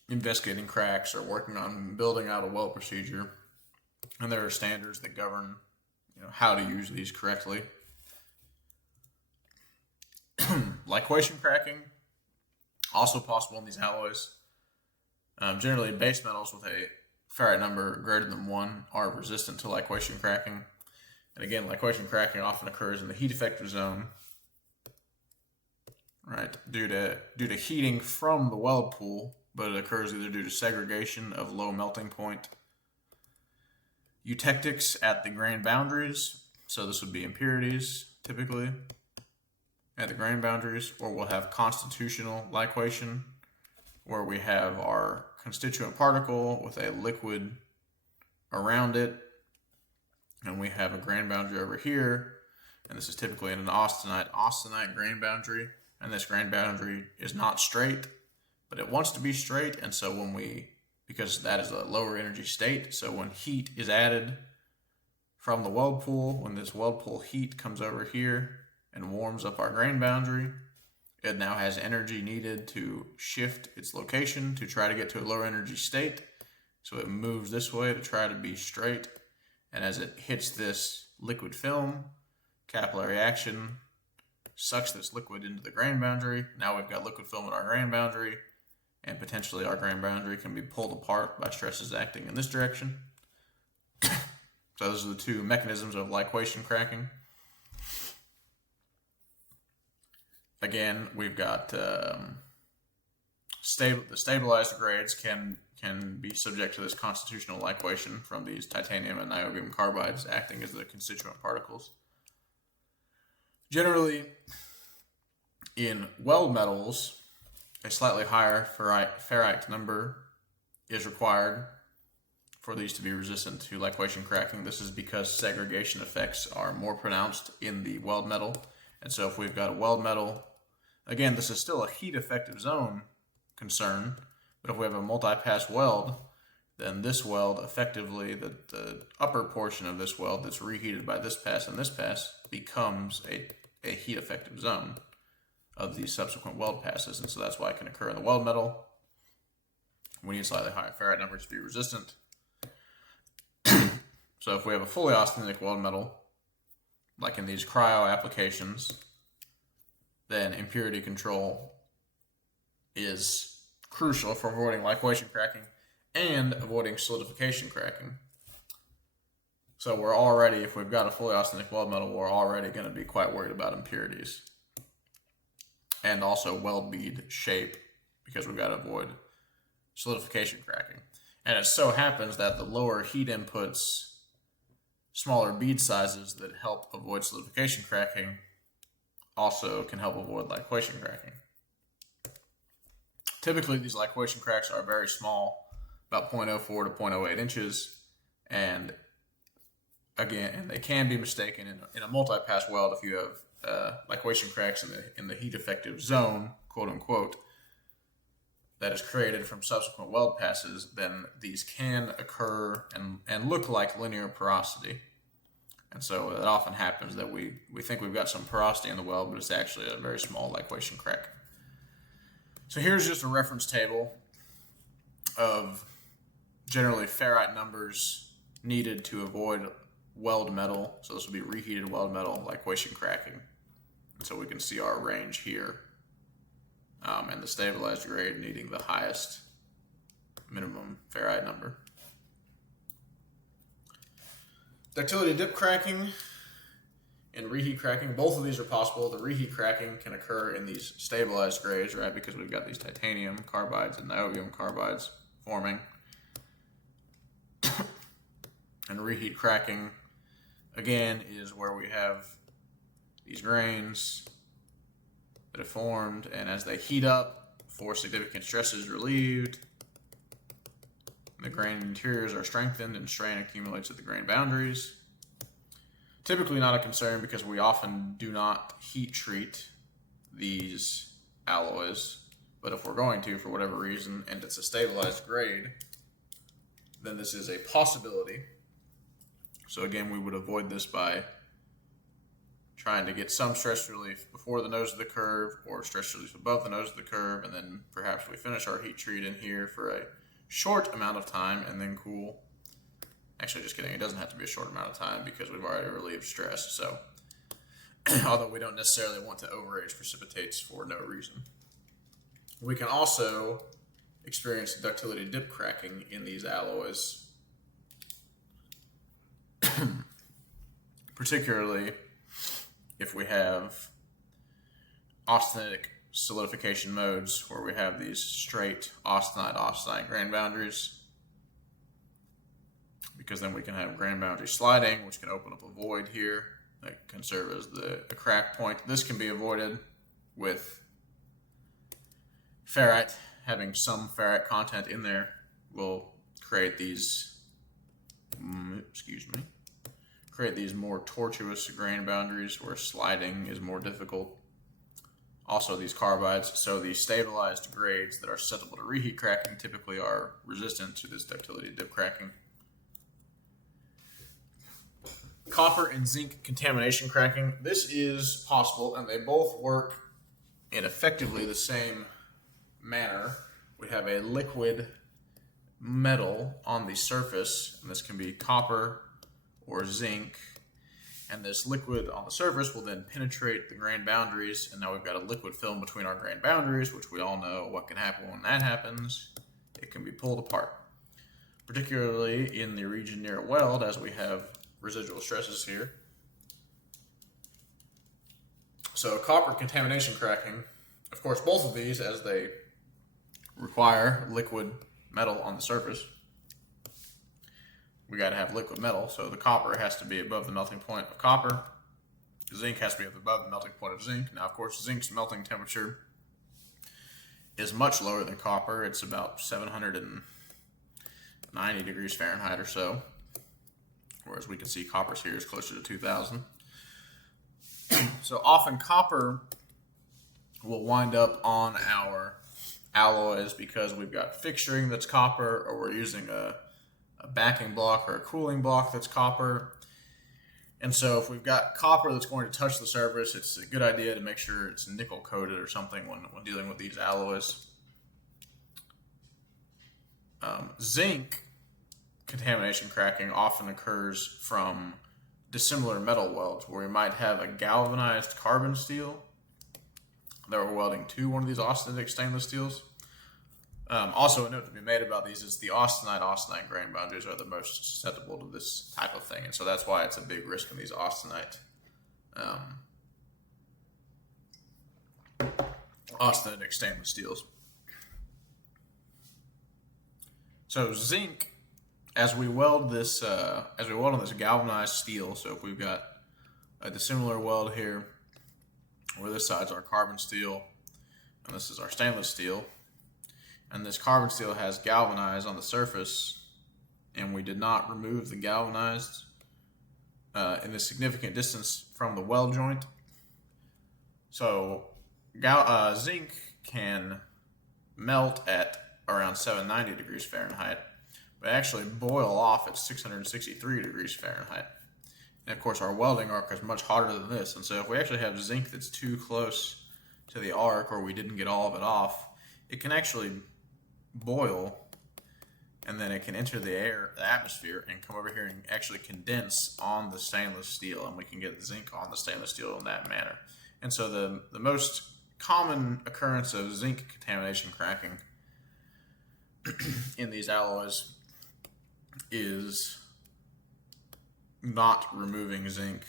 investigating cracks or working on building out a weld procedure. And there are standards that govern, how to use these correctly. Liquation cracking, also possible in these alloys. Generally, base metals with a ferrite number greater than 1 are resistant to liquation cracking. And again, liquation cracking often occurs in the heat effective zone, right? Due to heating from the weld pool, but it occurs either due to segregation of low melting point, eutectics at the grain boundaries, so this would be impurities typically at the grain boundaries, or we'll have constitutional liquation, where we have our constituent particle with a liquid around it, and we have a grain boundary over here, and this is typically in an austenite grain boundary, and this grain boundary is not straight, but it wants to be straight, and so because that is a lower energy state, so when heat is added from the weld pool, when this weld pool heat comes over here and warms up our grain boundary, it now has energy needed to shift its location to try to get to a lower energy state. So it moves this way to try to be straight. And as it hits this liquid film, capillary action sucks this liquid into the grain boundary. Now we've got liquid film in our grain boundary, and potentially our grain boundary can be pulled apart by stresses acting in this direction. So those are the two mechanisms of liquation cracking. Again, we've got the stabilized grades can be subject to this constitutional liquation from these titanium and niobium carbides acting as the constituent particles. Generally, in weld metals, a slightly higher ferrite number is required for these to be resistant to liquation cracking. This is because segregation effects are more pronounced in the weld metal. And so if we've got a weld metal, again, this is still a heat effective zone concern, but if we have a multi-pass weld, then this weld effectively, the upper portion of this weld that's reheated by this pass and this pass becomes a heat effective zone of these subsequent weld passes. And so that's why it can occur in the weld metal. We need slightly higher ferrite numbers to be resistant. So if we have a fully austenitic weld metal, like in these cryo applications, then impurity control is crucial for avoiding liquation cracking and avoiding solidification cracking. So we're already, if we've got a fully austenitic weld metal, we're already going to be quite worried about impurities. And also weld bead shape, because we've got to avoid solidification cracking. And it so happens that the lower heat inputs, smaller bead sizes that help avoid solidification cracking also can help avoid liquation cracking. Typically, these liquation cracks are very small, about 0.04 to 0.08 inches, and again, they can be mistaken in a multi-pass weld if you have liquation cracks in the heat effective zone, quote unquote, that is created from subsequent weld passes. Then these can occur and look like linear porosity. And so it often happens that we think we've got some porosity in the weld, but it's actually a very small liquation crack. So here's just a reference table of generally ferrite numbers needed to avoid weld metal. So this will be reheated weld metal liquation cracking. And so we can see our range here. And the stabilized grade needing the highest minimum ferrite number. Ductility dip cracking and reheat cracking, both of these are possible. The reheat cracking can occur in these stabilized grades, right, because we've got these titanium carbides and niobium carbides forming. And reheat cracking, again, is where we have these grains that have formed, and as they heat up, force significant stress is relieved. The grain interiors are strengthened and strain accumulates at the grain boundaries. Typically not a concern because we often do not heat treat these alloys, but if we're going to for whatever reason and it's a stabilized grade, then this is a possibility. So again, we would avoid this by trying to get some stress relief before the nose of the curve or stress relief above the nose of the curve, and then perhaps we finish our heat treat in here for a short amount of time and then cool. Actually, just kidding, it doesn't have to be a short amount of time because we've already relieved stress. So although we don't necessarily want to overage precipitates for no reason. We can also experience ductility dip cracking in these alloys, particularly if we have austenitic solidification modes where we have these straight austenite grain boundaries, because then we can have grain boundary sliding, which can open up a void here that can serve as a crack point. This can be avoided with ferrite. Having some ferrite content in there will create these, create these more tortuous grain boundaries where sliding is more difficult. Also these carbides, so the stabilized grades that are susceptible to reheat cracking typically are resistant to this ductility dip cracking. Copper and zinc contamination cracking. This is possible, and they both work in effectively the same manner. We have a liquid metal on the surface, and this can be copper or zinc, and this liquid on the surface will then penetrate the grain boundaries, and now we've got a liquid film between our grain boundaries, which we all know what can happen when that happens. It can be pulled apart, particularly in the region near a weld, as we have residual stresses here. So copper contamination cracking, of course, both of these, as they require liquid metal on the surface, we got to have liquid metal. So the copper has to be above the melting point of copper. Zinc has to be above the melting point of zinc. Now, of course, zinc's melting temperature is much lower than copper. It's about 790 degrees Fahrenheit or so, whereas we can see copper's here is closer to 2000. So often copper will wind up on our alloys because we've got fixturing that's copper, or we're using a backing block or a cooling block that's copper. And so if we've got copper that's going to touch the surface, it's a good idea to make sure it's nickel coated or something when dealing with these alloys. Zinc contamination cracking often occurs from dissimilar metal welds, where we might have a galvanized carbon steel that we're welding to one of these austenitic stainless steels. Also, a note to be made about these is the austenite grain boundaries are the most susceptible to this type of thing, and so that's why it's a big risk in these austenitic stainless steels. So zinc, as we weld this, on this galvanized steel, so if we've got a dissimilar weld here, where this side's our carbon steel, and this is our stainless steel, and this carbon steel has galvanized on the surface, and we did not remove the galvanized in a significant distance from the weld joint. So zinc can melt at around 790 degrees Fahrenheit, but actually boil off at 663 degrees Fahrenheit. And of course our welding arc is much hotter than this, and so if we actually have zinc that's too close to the arc, or we didn't get all of it off, it can actually boil, and then it can enter the atmosphere, and come over here and actually condense on the stainless steel, and we can get zinc on the stainless steel in that manner. And so the most common occurrence of zinc contamination cracking in these alloys is not removing zinc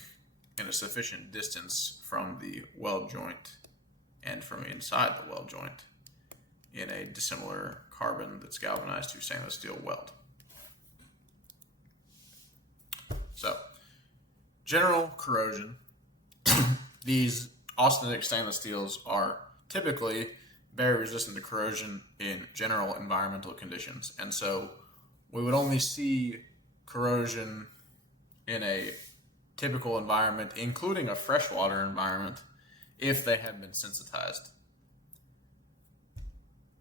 in a sufficient distance from the weld joint and from inside the weld joint in a dissimilar carbon that's galvanized to stainless steel weld. So, general corrosion. These austenitic stainless steels are typically very resistant to corrosion in general environmental conditions, and so we would only see corrosion in a typical environment, including a freshwater environment, if they have been sensitized.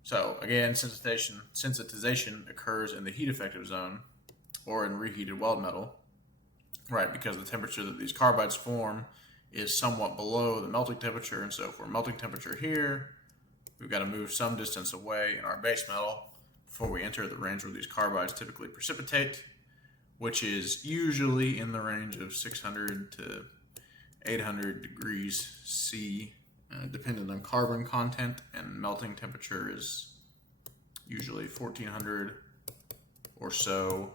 So again, sensitization occurs in the heat effective zone or in reheated weld metal, right? Because the temperature that these carbides form is somewhat below the melting temperature, and so if we're melting temperature here, we've got to move some distance away in our base metal before we enter the range where these carbides typically precipitate, which is usually in the range of 600 to 800 degrees C, depending on carbon content, and melting temperature is usually 1400 or so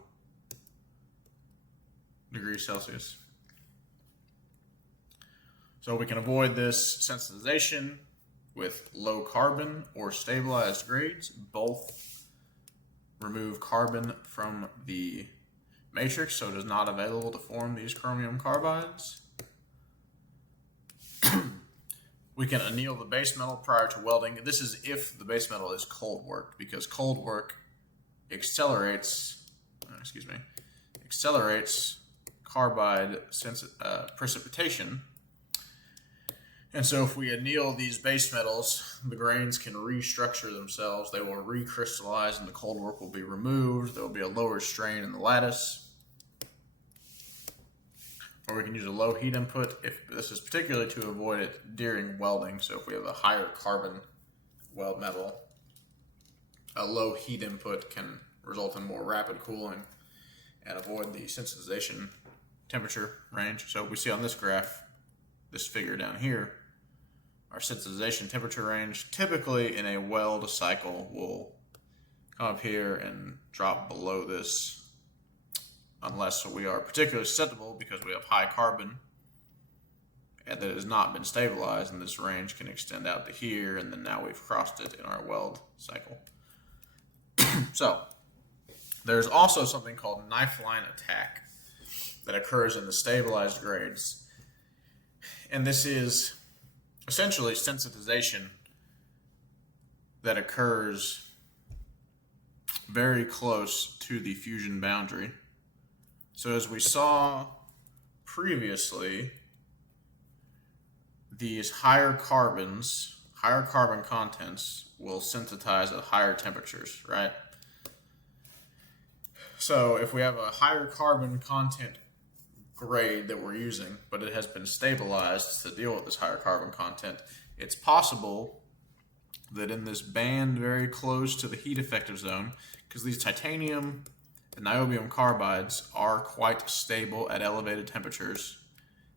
degrees Celsius. So we can avoid this sensitization with low carbon or stabilized grades. Both remove carbon from the matrix, so it is not available to form these chromium carbides. We can anneal the base metal prior to welding. This is if the base metal is cold worked, because cold work accelerates carbide precipitation. And so if we anneal these base metals, the grains can restructure themselves. They will recrystallize, and the cold work will be removed. There will be a lower strain in the lattice. Or we can use a low heat input. If this is particularly to avoid it during welding. So if we have a higher carbon weld metal, a low heat input can result in more rapid cooling and avoid the sensitization temperature range. So we see on this graph, this figure down here, our sensitization temperature range typically in a weld cycle will come up here and drop below this unless we are particularly susceptible because we have high carbon and that has not been stabilized, and this range can extend out to here, and then now we've crossed it in our weld cycle. So there's also something called knife line attack that occurs in the stabilized grades, and this is essentially sensitization that occurs very close to the fusion boundary. So as we saw previously, these higher carbon contents will sensitize at higher temperatures, right? So if we have a higher carbon content grade that we're using, but it has been stabilized to deal with this higher carbon content, it's possible that in this band very close to the heat effective zone, because these titanium and niobium carbides are quite stable at elevated temperatures.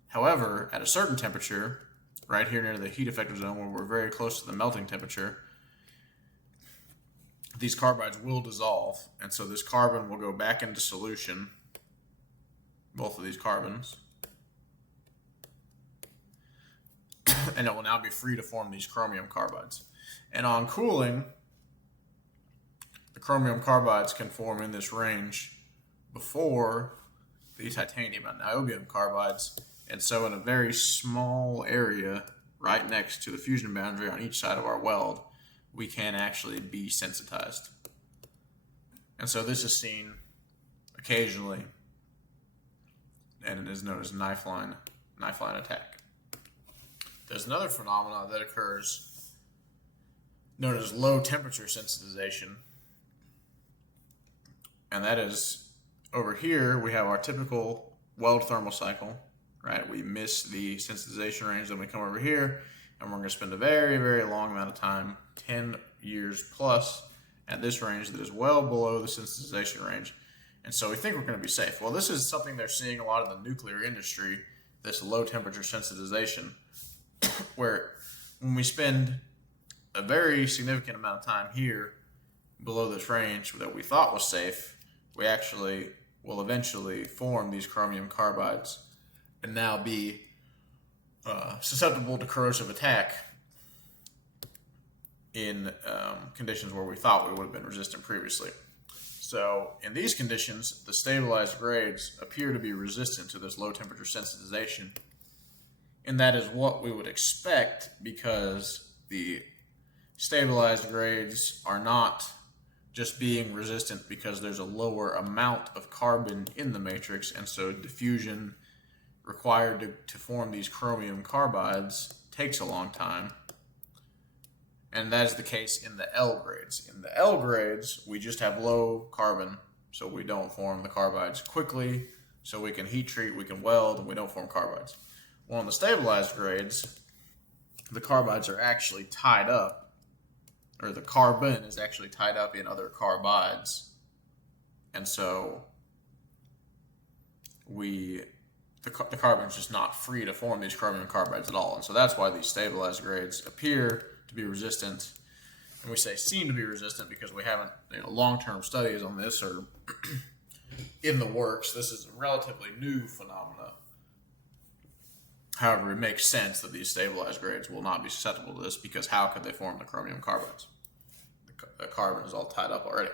However, at a certain temperature, right here near the heat effective zone where we're very close to the melting temperature, these carbides will dissolve, and so this carbon will go back into solution, both of these carbons, and it will now be free to form these chromium carbides. And on cooling, the chromium carbides can form in this range before the titanium and niobium carbides, and so in a very small area right next to the fusion boundary on each side of our weld, we can actually be sensitized. And so this is seen occasionally, and it is known as knife line attack. There's another phenomenon that occurs known as low temperature sensitization, and that is over here we have our typical weld thermal cycle, right? We miss the sensitization range, then we come over here, and we're going to spend a very, very long amount of time, 10 years plus, at this range that is well below the sensitization range. And so we think we're going to be safe. Well, this is something they're seeing a lot in the nuclear industry, this low temperature sensitization, where when we spend a very significant amount of time here below this range that we thought was safe, we actually will eventually form these chromium carbides and now be susceptible to corrosive attack in conditions where we thought we would have been resistant previously. So in these conditions, the stabilized grades appear to be resistant to this low temperature sensitization, and that is what we would expect because the stabilized grades are not just being resistant because there's a lower amount of carbon in the matrix, and so diffusion required to form these chromium carbides takes a long time. And that is the case in the L grades. In the L grades, we just have low carbon, so we don't form the carbides quickly, so we can heat treat, we can weld, and we don't form carbides. Well, in the stabilized grades, the carbides are actually tied up, or the carbon is actually tied up in other carbides. And so the carbon is just not free to form these chromium carbides at all. And so that's why these stabilized grades appear to be resistant. And we say seem to be resistant because we haven't, long-term studies on this are in the works. This is a relatively new phenomena. However, it makes sense that these stabilized grades will not be susceptible to this because how could they form the chromium carbides? The carbon is all tied up already.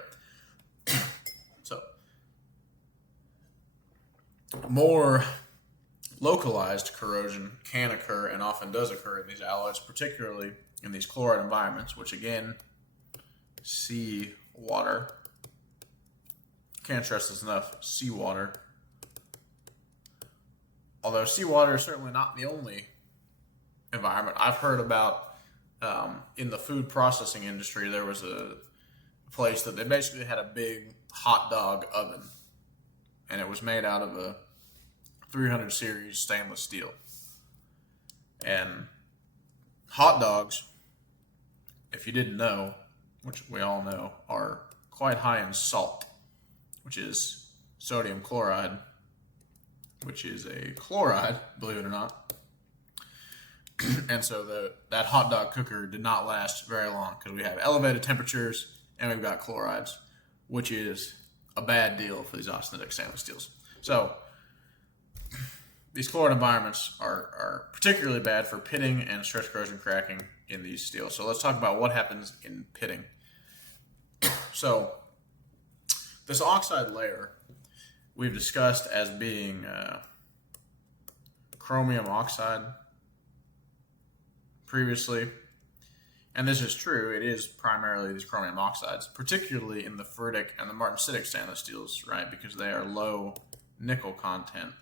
So, more localized corrosion can occur and often does occur in these alloys, particularly in these chloride environments, which again, seawater. Can't stress this enough, seawater. Although seawater is certainly not the only environment. I've heard about in the food processing industry, there was a place that they basically had a big hot dog oven, and it was made out of a 300 series stainless steel. And hot dogs, if you didn't know, which we all know, are quite high in salt, which is sodium chloride, which is a chloride, believe it or not. And so that hot dog cooker did not last very long because we have elevated temperatures and we've got chlorides, which is a bad deal for these austenitic stainless steels. So these chloride environments are particularly bad for pitting and stress corrosion cracking in these steels. So let's talk about what happens in pitting. So this oxide layer we've discussed as being chromium oxide previously. And this is true. It is primarily these chromium oxides, particularly in the ferritic and the martensitic stainless steels, right? Because they are low nickel content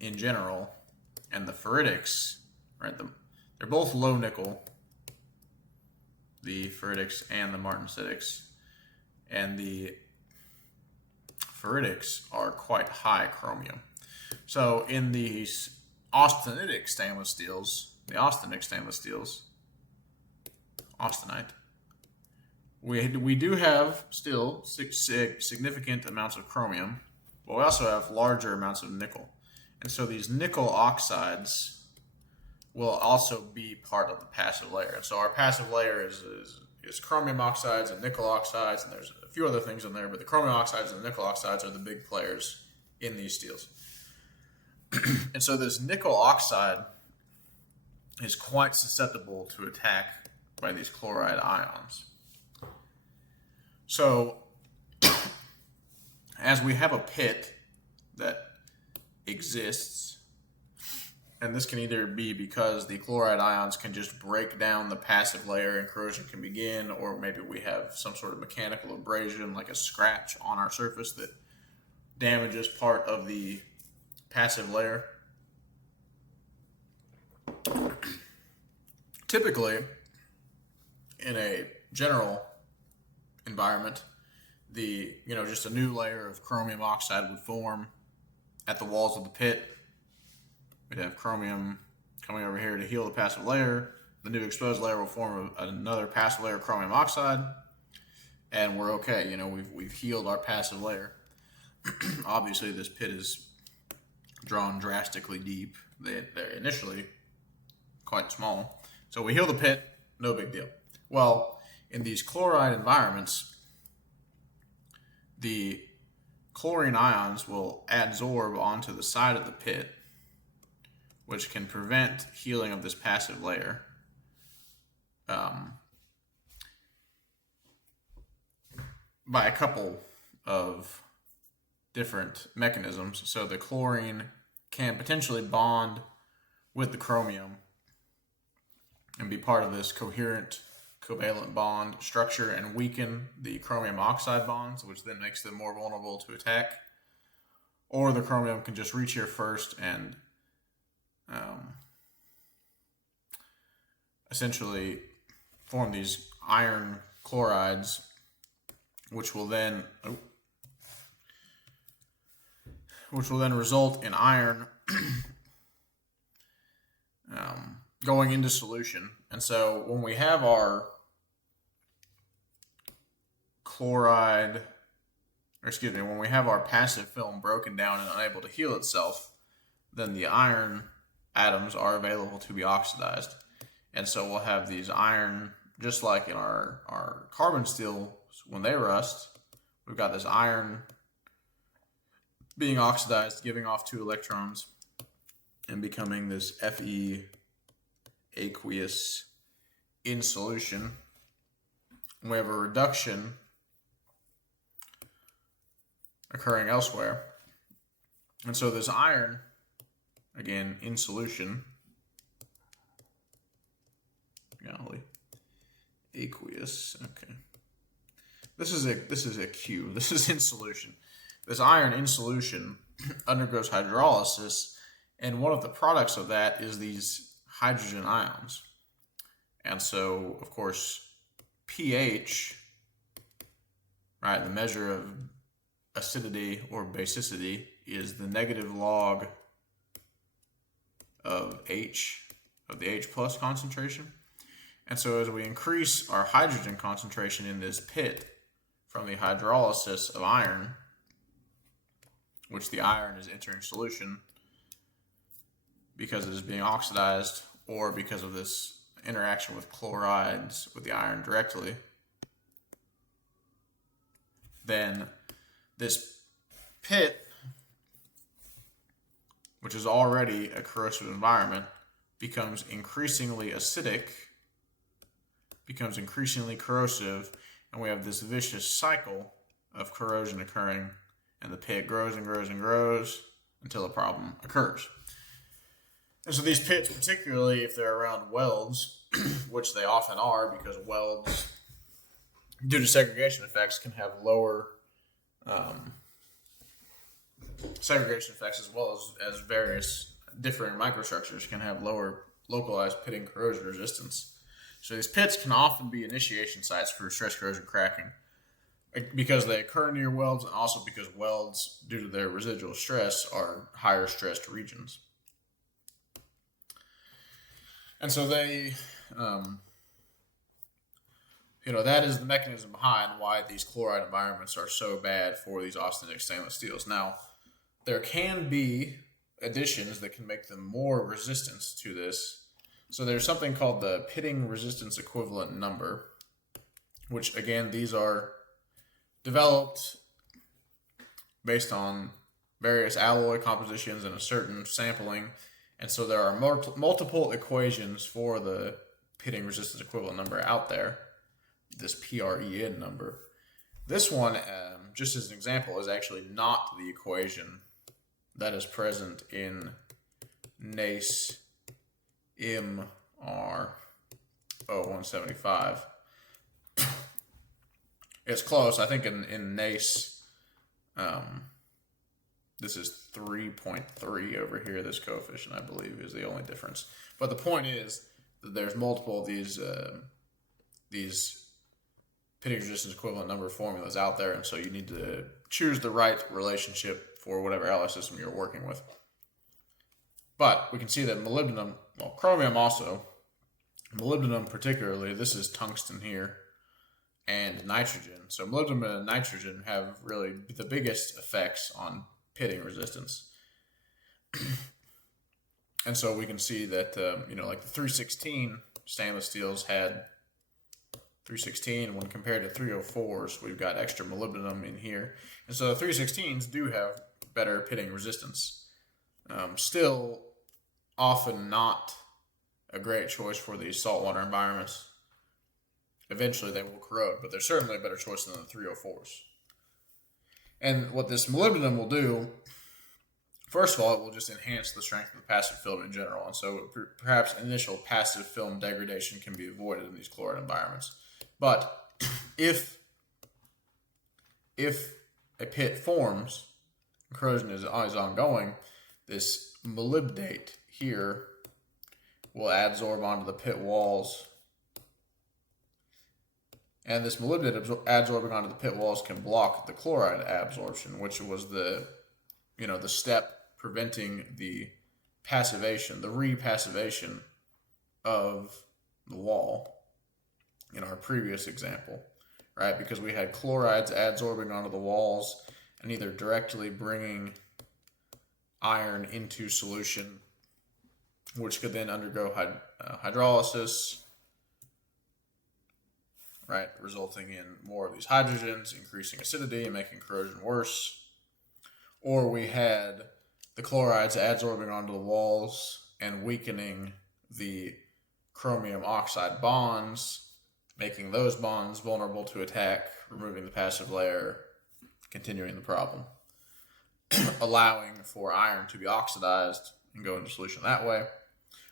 in general. And the ferritics, right? They're both low nickel, the ferritics and the martensitics. And the ferritics are quite high chromium. So in these austenitic stainless steels, the austenitic stainless steels, austenite, we do have still significant amounts of chromium, but we also have larger amounts of nickel. And so these nickel oxides will also be part of the passive layer. And so our passive layer is chromium oxides and nickel oxides, and there's a few other things in there, but the chromium oxides and the nickel oxides are the big players in these steels. And so this nickel oxide is quite susceptible to attack by these chloride ions. So as we have a pit that exists, and this can either be because the chloride ions can just break down the passive layer and corrosion can begin, or maybe we have some sort of mechanical abrasion like a scratch on our surface that damages part of the passive layer. Typically, in a general environment, just a new layer of chromium oxide would form at the walls of the pit. We'd have chromium coming over here to heal the passive layer. The new exposed layer will form another passive layer of chromium oxide, and we're okay. We've healed our passive layer. Obviously, this pit is drawn drastically deep. They're initially quite small. So we heal the pit, no big deal. Well, in these chloride environments, the chlorine ions will adsorb onto the side of the pit, which can prevent healing of this passive layer. By a couple of different mechanisms. So the chlorine can potentially bond with the chromium and be part of this coherent covalent bond structure and weaken the chromium oxide bonds, which then makes them more vulnerable to attack. Or the chromium can just reach here first and essentially form these iron chlorides, which will then result in iron going into solution. And so when we have our when we have our passive film broken down and unable to heal itself, then the iron atoms are available to be oxidized. And so we'll have these iron, just like in our carbon steel, when they rust, we've got this iron being oxidized, giving off 2 electrons, and becoming this Fe aqueous in solution. We have a reduction occurring elsewhere. And so this iron, again, in solution, aqueous, okay. This is a Q. This is in solution. This iron in solution undergoes hydrolysis, and one of the products of that is these hydrogen ions. And so, of course, pH, right, the measure of acidity or basicity, is the negative log of H, of the H plus concentration. And so as we increase our hydrogen concentration in this pit from the hydrolysis of iron, which the iron is entering solution because it is being oxidized or because of this interaction with chlorides with the iron directly, then this pit, which is already a corrosive environment, becomes increasingly acidic, becomes increasingly corrosive, and we have this vicious cycle of corrosion occurring, and the pit grows and grows and grows until a problem occurs. And so these pits, particularly if they're around welds, which they often are, because welds, due to segregation effects, can have lower segregation effects, as well as various different microstructures can have lower localized pitting corrosion resistance. So these pits can often be initiation sites for stress corrosion cracking because they occur near welds, and also because welds, due to their residual stress, are higher stressed regions. And so they, that is the mechanism behind why these chloride environments are so bad for these austenitic stainless steels. Now, there can be additions that can make them more resistant to this. So there's something called the pitting resistance equivalent number, which, again, these are developed based on various alloy compositions and a certain sampling. And so there are multiple equations for the pitting resistance equivalent number out there, this PREN number. This one, just as an example, is actually not the equation that is present in NACE MR 0175. It's close. I think in NACE, this is 3.3 over here. This coefficient, I believe, is the only difference. But the point is that there's multiple of these pitting resistance equivalent number formulas out there, and so you need to choose the right relationship for whatever alloy system you're working with. But we can see that molybdenum, well, chromium also, molybdenum particularly, this is tungsten here, and nitrogen. So molybdenum and nitrogen have really the biggest effects on pitting resistance. And so we can see that, like the 316 stainless steels had 316, when compared to 304s, we've got extra molybdenum in here. And so the 316s do have better pitting resistance. Still often not a great choice for these saltwater environments. Eventually they will corrode, but they're certainly a better choice than the 304s. And what this molybdenum will do, first of all, it will just enhance the strength of the passive film in general. And so perhaps initial passive film degradation can be avoided in these chloride environments. But if a pit forms, corrosion is ongoing, this molybdate here will adsorb onto the pit walls. And this molybdate adsorbing onto the pit walls can block the chloride absorption, which was the step preventing the passivation, the repassivation of the wall in our previous example, right? Because we had chlorides adsorbing onto the walls and either directly bringing iron into solution, which could then undergo hydrolysis, right, resulting in more of these hydrogens, increasing acidity and making corrosion worse. Or we had the chlorides adsorbing onto the walls and weakening the chromium oxide bonds, making those bonds vulnerable to attack, removing the passive layer, continuing the problem, allowing for iron to be oxidized and go into solution that way.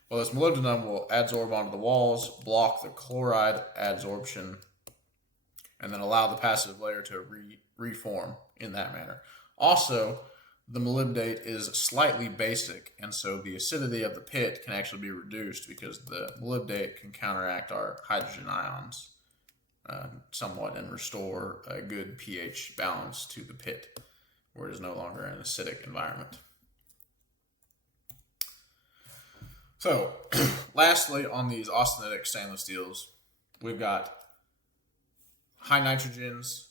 Well, this molybdenum will adsorb onto the walls, block the chloride adsorption, and then allow the passive layer to reform in that manner. Also, the molybdate is slightly basic, and so the acidity of the pit can actually be reduced because the molybdate can counteract our hydrogen ions somewhat and restore a good pH balance to the pit, where it is no longer an acidic environment. So, lastly, on these austenitic stainless steels, we've got high nitrogens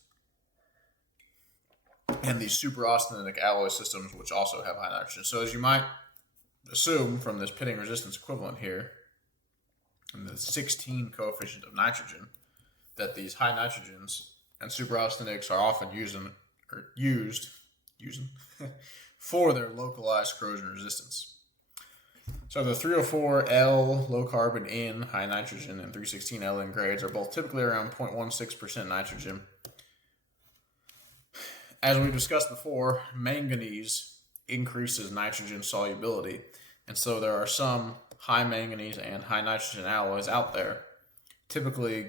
and these super austenitic alloy systems, which also have high nitrogen. So as you might assume from this pitting resistance equivalent here, and the 16 coefficient of nitrogen, that these high nitrogens and super austenics are often used using for their localized corrosion resistance. So the 304L low carbon N high nitrogen and 316LN grades are both typically around 0.16% nitrogen. As we discussed before, manganese increases nitrogen solubility, and so there are some high manganese and high nitrogen alloys out there, typically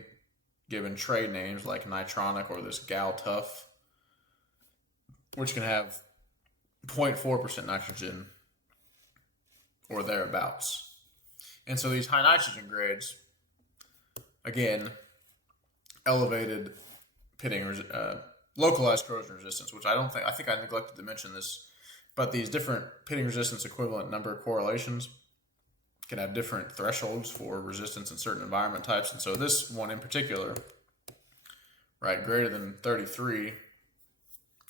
given trade names like nitronic or this gal tough, which can have 0.4% nitrogen or thereabouts. And so these high nitrogen grades, again, elevated pitting, localized corrosion resistance, which I think I neglected to mention this, but these different pitting resistance equivalent number correlations can have different thresholds for resistance in certain environment types. And so this one in particular, right, greater than 33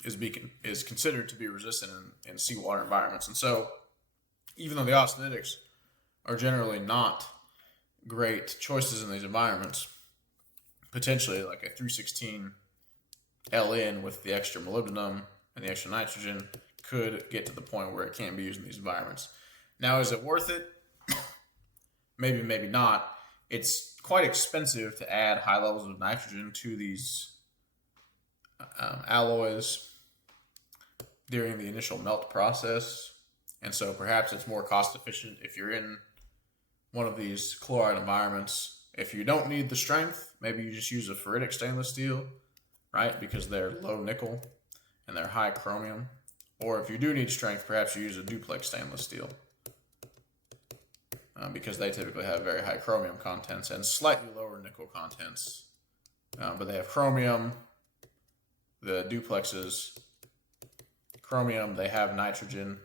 is considered to be resistant in seawater environments. And so even though the austenitics are generally not great choices in these environments, potentially like a 316 LN with the extra molybdenum and the extra nitrogen could get to the point where it can't be used in these environments. Now, is it worth it? Maybe, maybe not. It's quite expensive to add high levels of nitrogen to these alloys during the initial melt process. And so perhaps it's more cost efficient if you're in one of these chloride environments. If you don't need the strength, maybe you just use a ferritic stainless steel, right? Because they're low nickel and they're high chromium. Or if you do need strength, perhaps you use a duplex stainless steel because they typically have very high chromium contents and slightly lower nickel contents. But they have chromium, the duplexes, chromium, they have nitrogen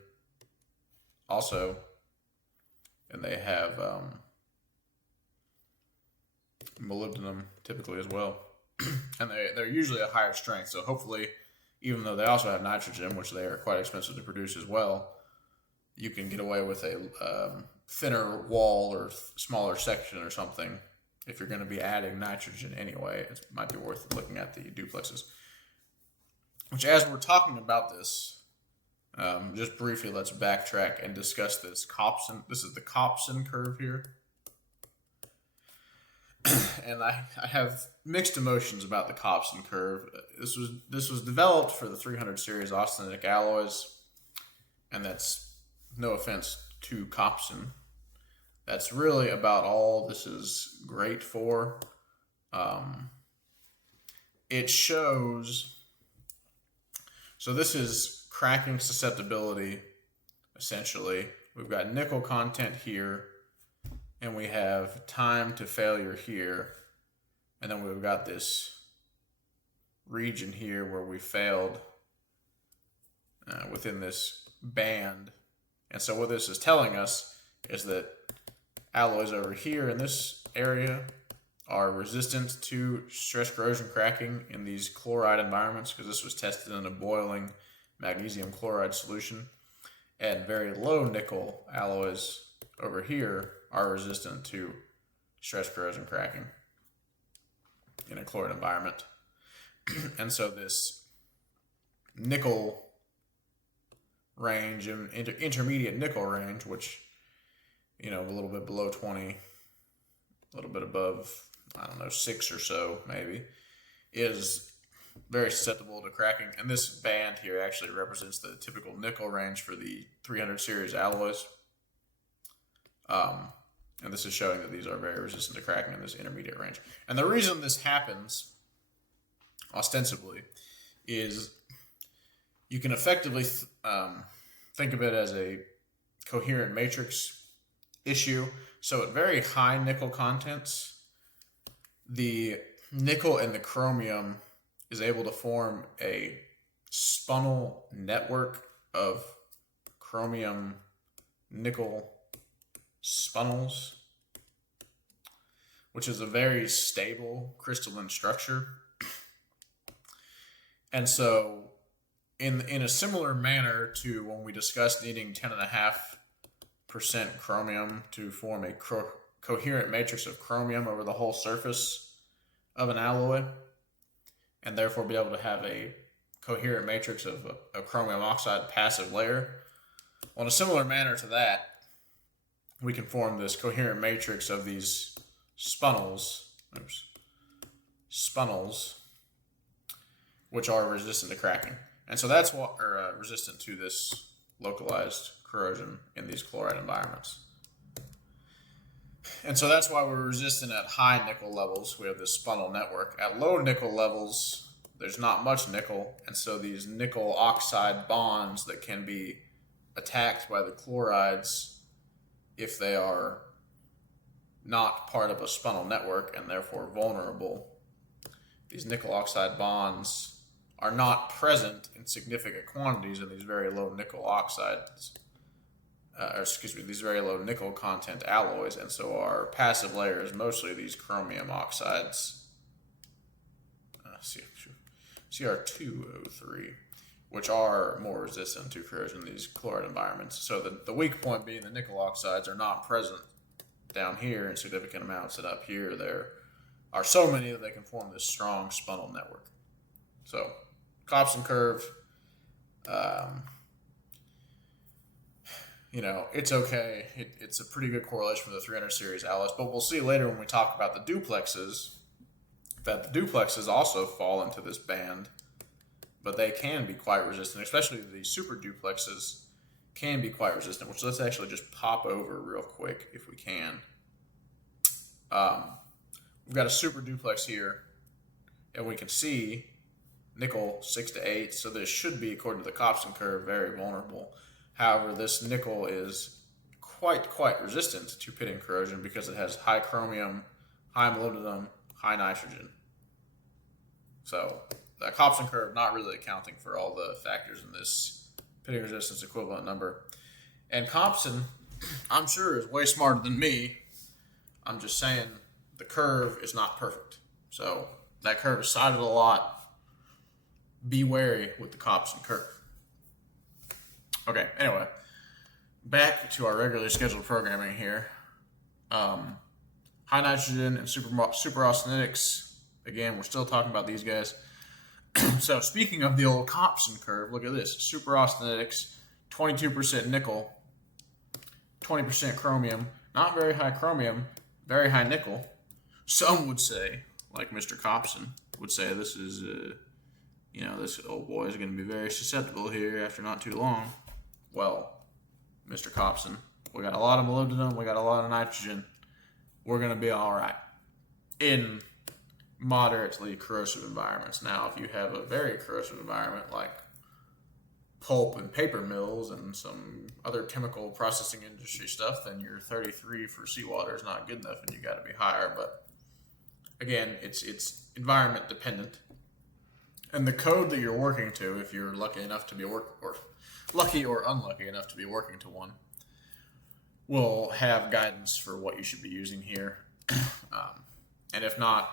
also, and they have molybdenum typically as well. And they're usually a higher strength, so hopefully, even though they also have nitrogen, which they are quite expensive to produce as well, you can get away with a thinner wall or smaller section or something. If you're going to be adding nitrogen anyway, it might be worth looking at the duplexes. Which, as we're talking about this, just briefly, let's backtrack and discuss this Copson. This is the Copson curve here. And I have mixed emotions about the Copson curve. This was developed for the 300 series austenitic alloys, and that's no offense to Copson. That's really about all this is great for. It shows. So this is cracking susceptibility, essentially. We've got nickel content here, and we have time to failure here. And then we've got this region here where we failed within this band. And so what this is telling us is that alloys over here in this area are resistant to stress corrosion cracking in these chloride environments, because this was tested in a boiling magnesium chloride solution. And very low nickel alloys over here are resistant to stress corrosion cracking in a chloride environment. And so this nickel range and intermediate nickel range, which, you know, a little bit below 20, a little bit above, 6 or so maybe, is very susceptible to cracking. And this band here actually represents the typical nickel range for the 300 series alloys. And this is showing that these are very resistant to cracking in this intermediate range. And the reason this happens, ostensibly, is you can effectively think of it as a coherent matrix issue. So at very high nickel contents, the nickel and the chromium is able to form a spunnel network of chromium nickel spunnels, which is a very stable crystalline structure. And so in a similar manner to when we discussed needing 10.5% chromium to form a coherent matrix of chromium over the whole surface of an alloy, and therefore be able to have a coherent matrix of a chromium oxide passive layer. Well, in a similar manner to that, we can form this coherent matrix of these spunnels, which are resistant to cracking. And so that's what are resistant to this localized corrosion in these chloride environments. And so that's why we're resistant at high nickel levels. We have this spunnel network. At low nickel levels, there's not much nickel, and so these nickel oxide bonds that can be attacked by the chlorides if they are not part of a spunnel network and therefore vulnerable. These nickel oxide bonds are not present in significant quantities in these very low nickel oxides, these very low nickel content alloys, and so our passive layer is mostly these chromium oxides, CR2O3, which are more resistant to corrosion in these chloride environments. So the weak point being the nickel oxides are not present down here in significant amounts, and up here there are so many that they can form this strong spunnel network. So Kopsen curve, it's okay. It's a pretty good correlation for the 300 series alloys, but we'll see later when we talk about the duplexes that the duplexes also fall into this band, but they can be quite resistant, especially the super duplexes can be quite resistant, which let's actually just pop over real quick if we can. We've got a super duplex here, and we can see nickel 6 to 8, so this should be, according to the Kopsen curve, very vulnerable. However, this nickel is quite resistant to pitting corrosion because it has high chromium, high molybdenum, high nitrogen. So the Kopsen curve not really accounting for all the factors in this pitting resistance equivalent number. And Kopsen, I'm sure, is way smarter than me. I'm just saying the curve is not perfect. So that curve is cited a lot. Be wary with the Kopsen curve. Okay, anyway, back to our regularly scheduled programming here. High nitrogen and super austenitics. Again, we're still talking about these guys. So speaking of the old Kopsen curve, look at this. Super austenitics, 22% nickel, 20% chromium. Not very high chromium, very high nickel. Some would say, like Mr. Kopsen, would say this is, this old boy is going to be very susceptible here after not too long. Well, Mr. Kopsen, we got a lot of molybdenum, we got a lot of nitrogen. We're going to be all right in moderately corrosive environments. Now, if you have a very corrosive environment like pulp and paper mills and some other chemical processing industry stuff, then your 33 for seawater is not good enough and you got to be higher. But again, it's environment dependent. And the code that you're working to, if you're lucky enough to be lucky or unlucky enough to be working to one, will have guidance for what you should be using here. And if not,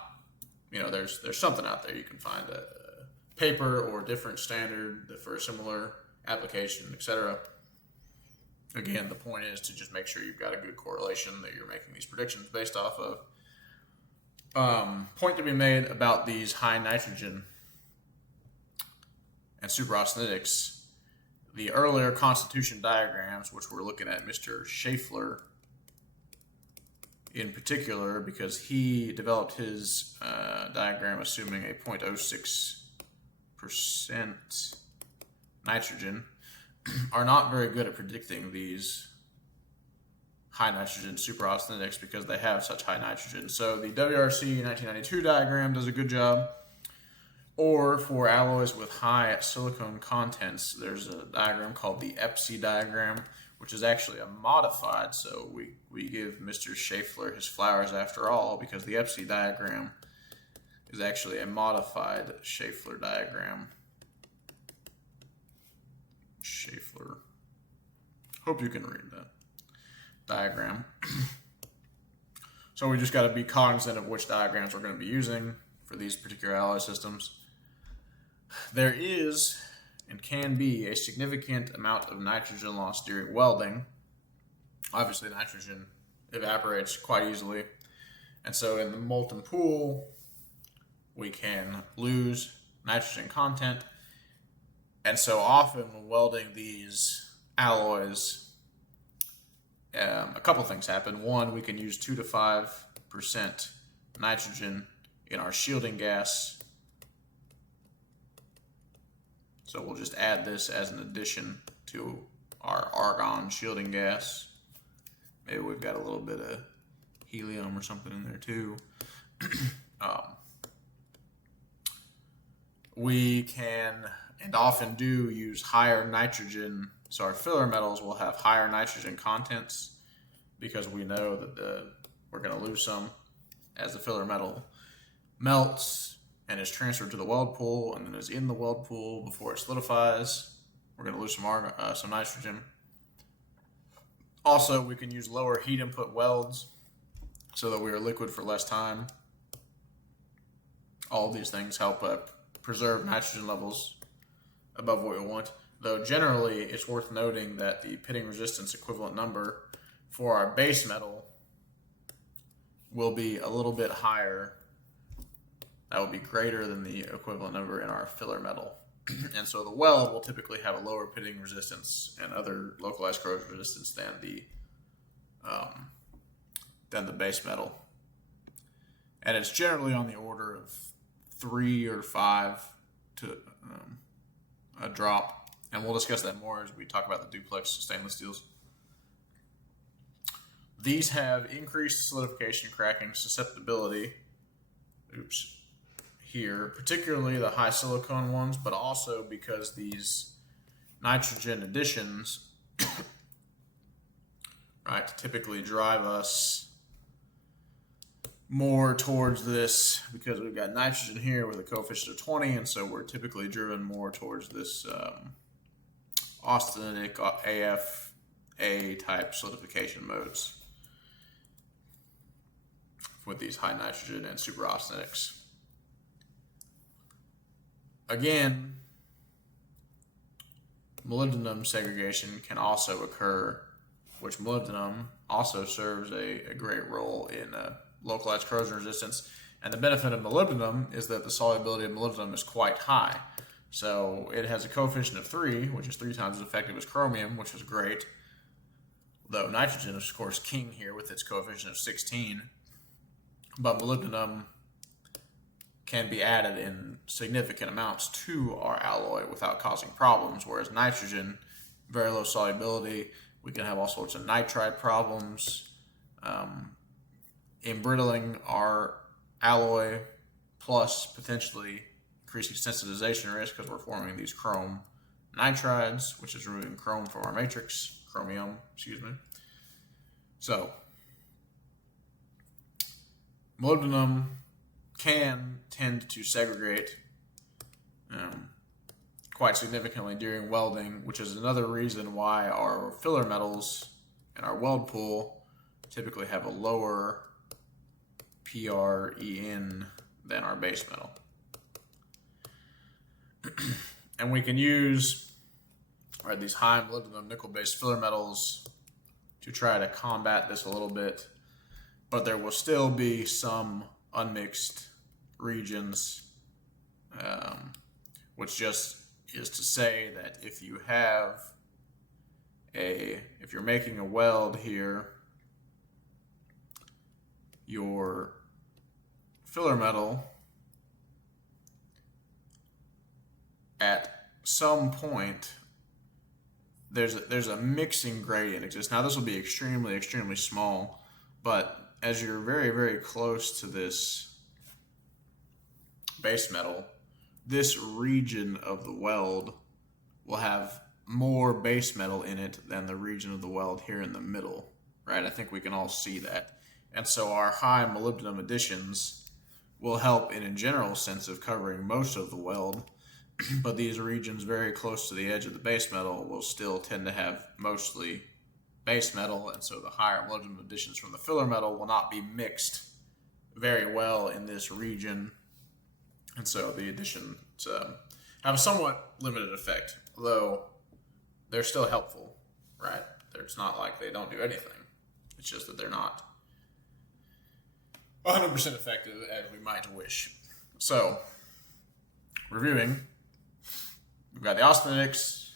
there's something out there. You can find a paper or different standard for a similar application, etc. Again, the point is to just make sure you've got a good correlation that you're making these predictions based off of. Point to be made about these high nitrogen and super austenitics. The earlier constitution diagrams, which we're looking at Mr. Schaeffler in particular, because he developed his diagram assuming a 0.06% nitrogen, are not very good at predicting these high nitrogen super austenitics because they have such high nitrogen. So the WRC 1992 diagram does a good job. Or for alloys with high silicon contents, there's a diagram called the EPSI diagram, which is actually a modified. So we give Mr. Schaeffler his flowers after all, because the EPSI diagram is actually a modified Schaeffler diagram. Schaeffler. Hope you can read that diagram. So we just got to be cognizant of which diagrams we're going to be using for these particular alloy systems. There is and can be a significant amount of nitrogen loss during welding. Obviously, nitrogen evaporates quite easily. And so in the molten pool, we can lose nitrogen content. And so often when welding these alloys, a couple things happen. One, we can use 2 to 5% nitrogen in our shielding gas. So we'll just add this as an addition to our argon shielding gas. Maybe we've got a little bit of helium or something in there too. We can, and often do, use higher nitrogen. So our filler metals will have higher nitrogen contents because we know that we're going to lose some as the filler metal melts and is transferred to the weld pool and then is in the weld pool before it solidifies. We're going to lose some nitrogen. Also, we can use lower heat input welds so that we are liquid for less time. All of these things help preserve nitrogen levels above what we want. Though generally, it's worth noting that the pitting resistance equivalent number for our base metal will be a little bit higher. That will be greater than the equivalent number in our filler metal. And so the weld will typically have a lower pitting resistance and other localized corrosion resistance than the base metal. And it's generally on the order of 3 or 5 to a drop. And we'll discuss that more as we talk about the duplex stainless steels. These have increased solidification, cracking, susceptibility. Here, particularly the high silicone ones, but also because these nitrogen additions right, typically drive us more towards this because we've got nitrogen here with a coefficient of 20, and so we're typically driven more towards this Austenitic AFA type solidification modes with these high nitrogen and super austenics. Again, molybdenum segregation can also occur, which molybdenum also serves a great role in localized corrosion resistance. And the benefit of molybdenum is that the solubility of molybdenum is quite high. So it has a coefficient of 3, which is 3 times as effective as chromium, which is great. Though nitrogen is, of course, king here with its coefficient of 16. But molybdenum can be added in significant amounts to our alloy without causing problems, whereas nitrogen, very low solubility, we can have all sorts of nitride problems, embrittling our alloy, plus potentially increasing sensitization risk because we're forming these chrome nitrides, which is removing chrome from our matrix, chromium, excuse me. So, molybdenum can tend to segregate quite significantly during welding, which is another reason why our filler metals in our weld pool typically have a lower PREN than our base metal. And we can use these high molybdenum nickel-based filler metals to try to combat this a little bit, but there will still be some unmixed regions, which just is to say that if you're making a weld here, your filler metal at some point there's a mixing gradient exists. Now this will be extremely, extremely small, but as you're very, very close to this base metal, this region of the weld will have more base metal in it than the region of the weld here in the middle, right? I think we can all see that. And so our high molybdenum additions will help in a general sense of covering most of the weld, but these regions very close to the edge of the base metal will still tend to have mostly base metal, and so the higher molybdenum additions from the filler metal will not be mixed very well in this region, and so the additions have a somewhat limited effect, although they're still helpful, right? It's not like they don't do anything. It's just that they're not 100% effective as we might wish. So, reviewing, We've got the Austenitics.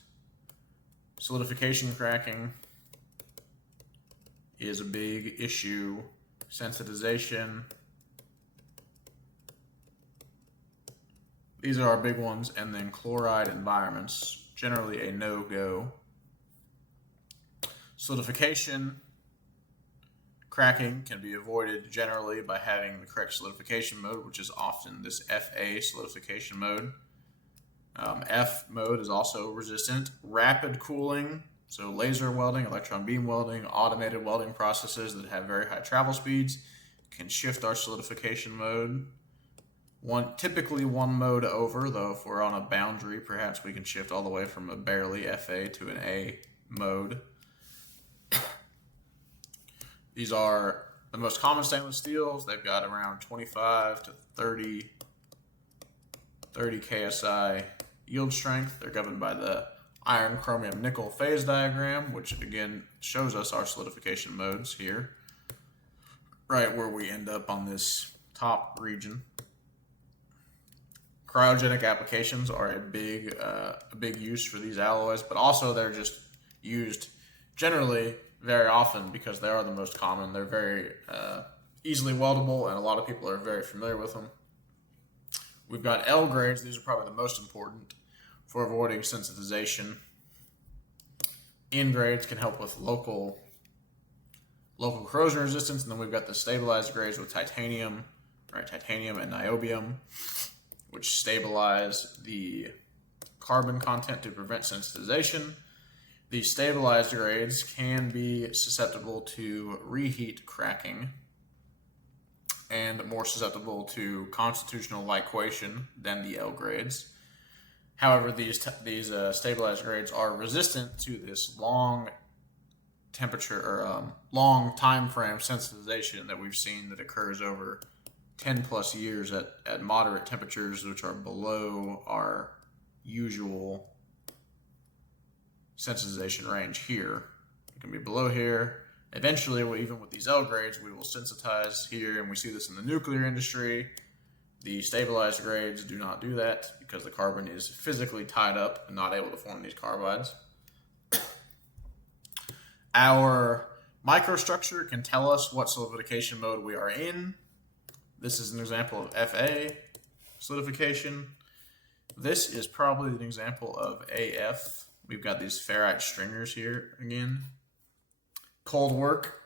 Solidification cracking is a big issue. Sensitization. These are our big ones. And then chloride environments, generally a no-go. Solidification cracking can be avoided generally by having the correct solidification mode, which is often this FA solidification mode. F mode is also resistant. Rapid cooling, so laser welding, electron beam welding, automated welding processes that have very high travel speeds can shift our solidification mode. Typically one mode over, though if we're on a boundary, perhaps we can shift all the way from a barely FA to an A mode. These are the most common stainless steels. They've got around 25 to 30 KSI yield strength. They're governed by the iron, chromium, nickel phase diagram, which again shows us our solidification modes here, right where we end up on this top region. Cryogenic applications are a big use for these alloys, but also they're just used generally very often because they are the most common. They're very easily weldable, and a lot of people are very familiar with them. We've got L grades. These are probably the most important for avoiding sensitization. N grades can help with local corrosion resistance, and then we've got the stabilized grades with titanium, right? Titanium and niobium, which stabilize the carbon content to prevent sensitization. These stabilized grades can be susceptible to reheat cracking and more susceptible to constitutional liquation than the L grades. However, these stabilized grades are resistant to this long temperature or long time frame sensitization that we've seen that occurs over 10 plus years at moderate temperatures, which are below our usual sensitization range here. It can be below here. Eventually, even with these L grades, we will sensitize here, and we see this in the nuclear industry. The stabilized grades do not do that because the carbon is physically tied up and not able to form these carbides. Our microstructure can tell us what solidification mode we are in. This is an example of FA solidification. This is probably an example of AF. We've got these ferrite stringers here again. Cold work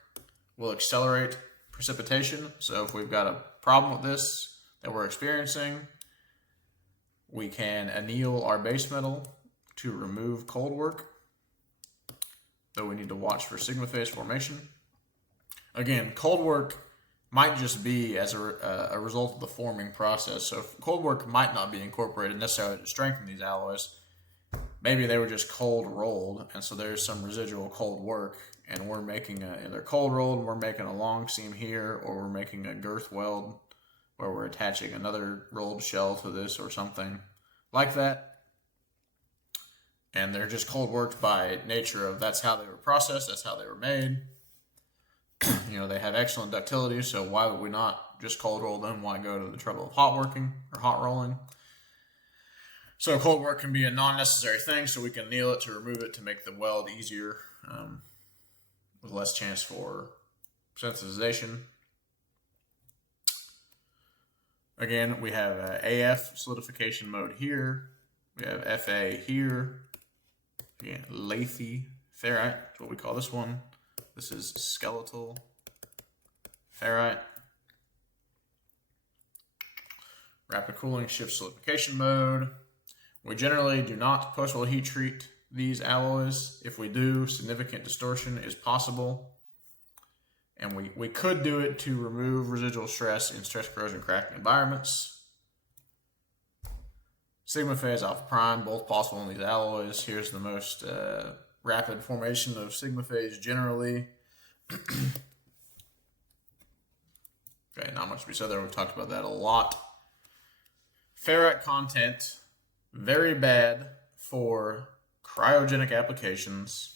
will accelerate precipitation. So if we've got a problem with this that we're experiencing, we can anneal our base metal to remove cold work, though we need to watch for sigma phase formation. Again, cold work might just be as a result of the forming process. So cold work might not be incorporated necessarily to strengthen these alloys. Maybe they were just cold rolled, and so there's some residual cold work, and we're making they're cold rolled, and we're making a long seam here, or we're making a girth weld where we're attaching another rolled shell to this or something like that. And they're just cold worked by nature of that's how they were processed, that's how they were made. You know, they have excellent ductility, so why would we not just cold roll them? Why go to the trouble of hot working or hot rolling? So cold work can be a non-necessary thing, so we can anneal it to remove it to make the weld easier with less chance for sensitization. Again, we have AF solidification mode here. We have FA here. Again, lathy ferrite, that's what we call this one. This is skeletal ferrite. Rapid cooling shift solidification mode. We generally do not post-weld heat treat these alloys. If we do, significant distortion is possible. And we could do it to remove residual stress in stress corrosion cracking environments. Sigma phase, alpha prime, both possible in these alloys. Here's the most rapid formation of sigma phase generally. Okay, not much to be said there. We've talked about that a lot. Ferrite content, very bad for cryogenic applications.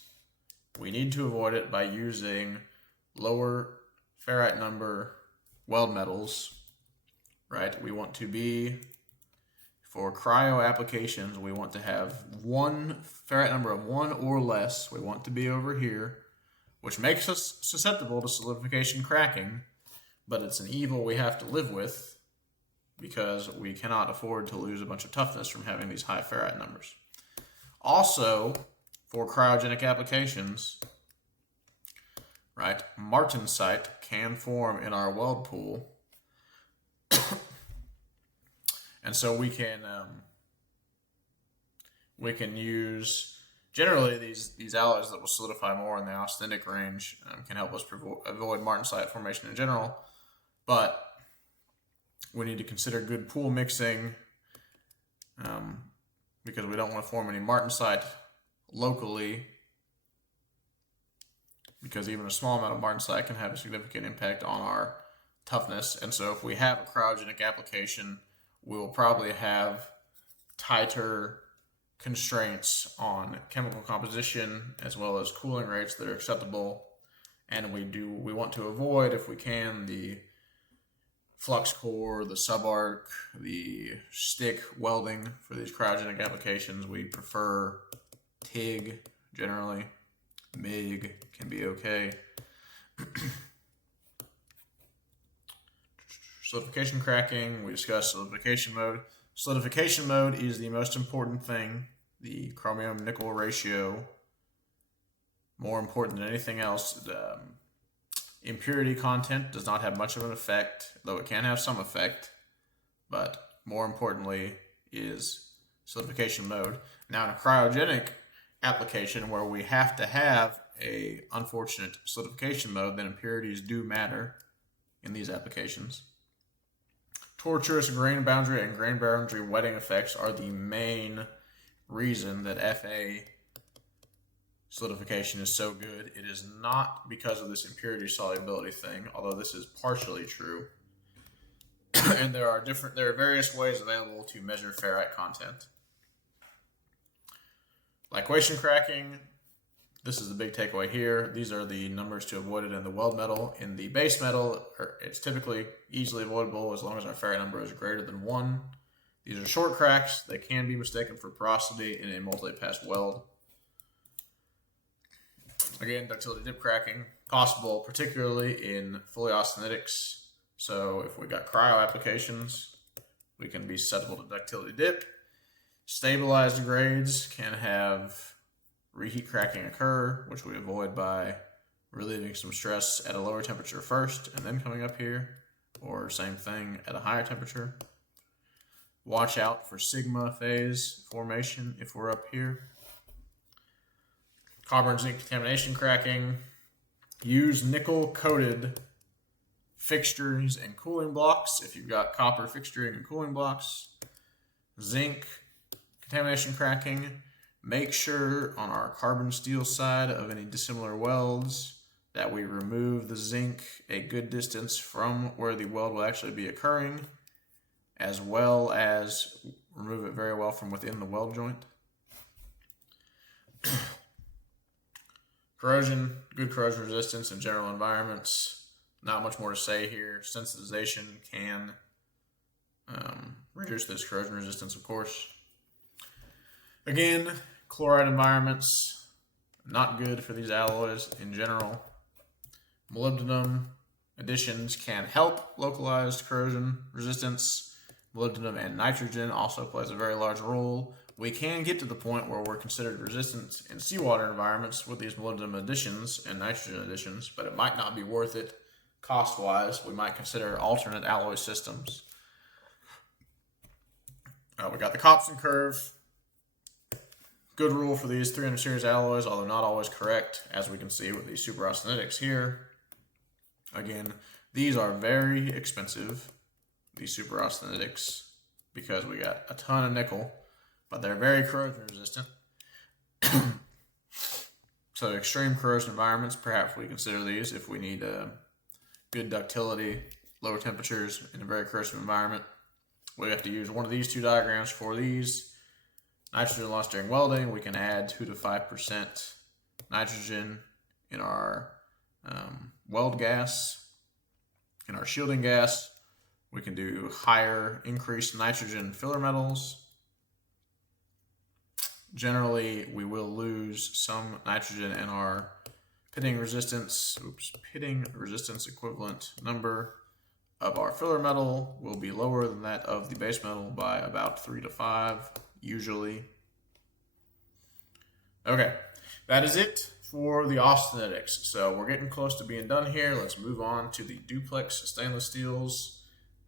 We need to avoid it by using lower ferrite number weld metals, right? We want to be For cryo applications, we want to have one ferrite number of 1 or less. We want to be over here, which makes us susceptible to solidification cracking, but it's an evil we have to live with because we cannot afford to lose a bunch of toughness from having these high ferrite numbers. Also, for cryogenic applications, right, martensite can form in our weld pool. And so we can use, generally these alloys that will solidify more in the austenitic range can help us avoid martensite formation in general, but we need to consider good pool mixing because we don't want to form any martensite locally, because even a small amount of martensite can have a significant impact on our toughness. And so if we have a cryogenic application, we will probably have tighter constraints on chemical composition as well as cooling rates that are acceptable. And we want to avoid, if we can, the flux core, the subarc, the stick welding for these cryogenic applications. We prefer TIG generally. MIG can be okay. Solidification cracking, we discussed solidification mode. Solidification mode is the most important thing. The chromium-nickel ratio, more important than anything else. The impurity content does not have much of an effect, though it can have some effect. But more importantly is solidification mode. Now in a cryogenic application where we have to have a unfortunate solidification mode, then impurities do matter in these applications. Tortuous grain boundary and grain boundary wetting effects are the main reason that FA solidification is so good. It is not because of this impurity solubility thing, although this is partially true. And there are various ways available to measure ferrite content. Liquation cracking, this is the big takeaway here. These are the numbers to avoid it in the weld metal. In the base metal, it's typically easily avoidable as long as our ferrite number is greater than 1. These are short cracks. They can be mistaken for porosity in a multi-pass weld. Again, ductility dip cracking, possible particularly in fully austenitics. So if we got cryo applications, we can be susceptible to ductility dip. Stabilized grades can have reheat cracking occur, which we avoid by relieving some stress at a lower temperature first and then coming up here, or same thing at a higher temperature. Watch out for sigma phase formation if we're up here. Copper and zinc contamination cracking. Use nickel-coated fixtures and cooling blocks if you've got copper fixturing and cooling blocks. Zinc contamination cracking. Make sure on our carbon steel side of any dissimilar welds that we remove the zinc a good distance from where the weld will actually be occurring, as well as remove it very well from within the weld joint. Corrosion, good corrosion resistance in general environments. Not much more to say here. Sensitization can reduce this corrosion resistance, of course. Again, chloride environments, not good for these alloys in general. Molybdenum additions can help localized corrosion resistance. Molybdenum and nitrogen also plays a very large role. We can get to the point where we're considered resistant in seawater environments with these molybdenum additions and nitrogen additions, but it might not be worth it cost-wise. We might consider alternate alloy systems. We got the Copson curve. Good rule for these 300 series alloys, although not always correct, as we can see with these super austenitics here. Again, these are very expensive, these super austenitics, because we got a ton of nickel, but they're very corrosion resistant. So extreme corrosion environments, perhaps we consider these if we need good ductility, lower temperatures in a very corrosive environment. We have to use one of these two diagrams for these. Nitrogen loss during welding, we can add 2 to 5% nitrogen in our weld gas, in our shielding gas. We can do higher increased nitrogen filler metals. Generally, we will lose some nitrogen in our pitting resistance equivalent number of our filler metal will be lower than that of the base metal by about 3 to 5, usually. Okay, that is it for the austenitics. So we're getting close to being done here. Let's move on to the duplex stainless steels.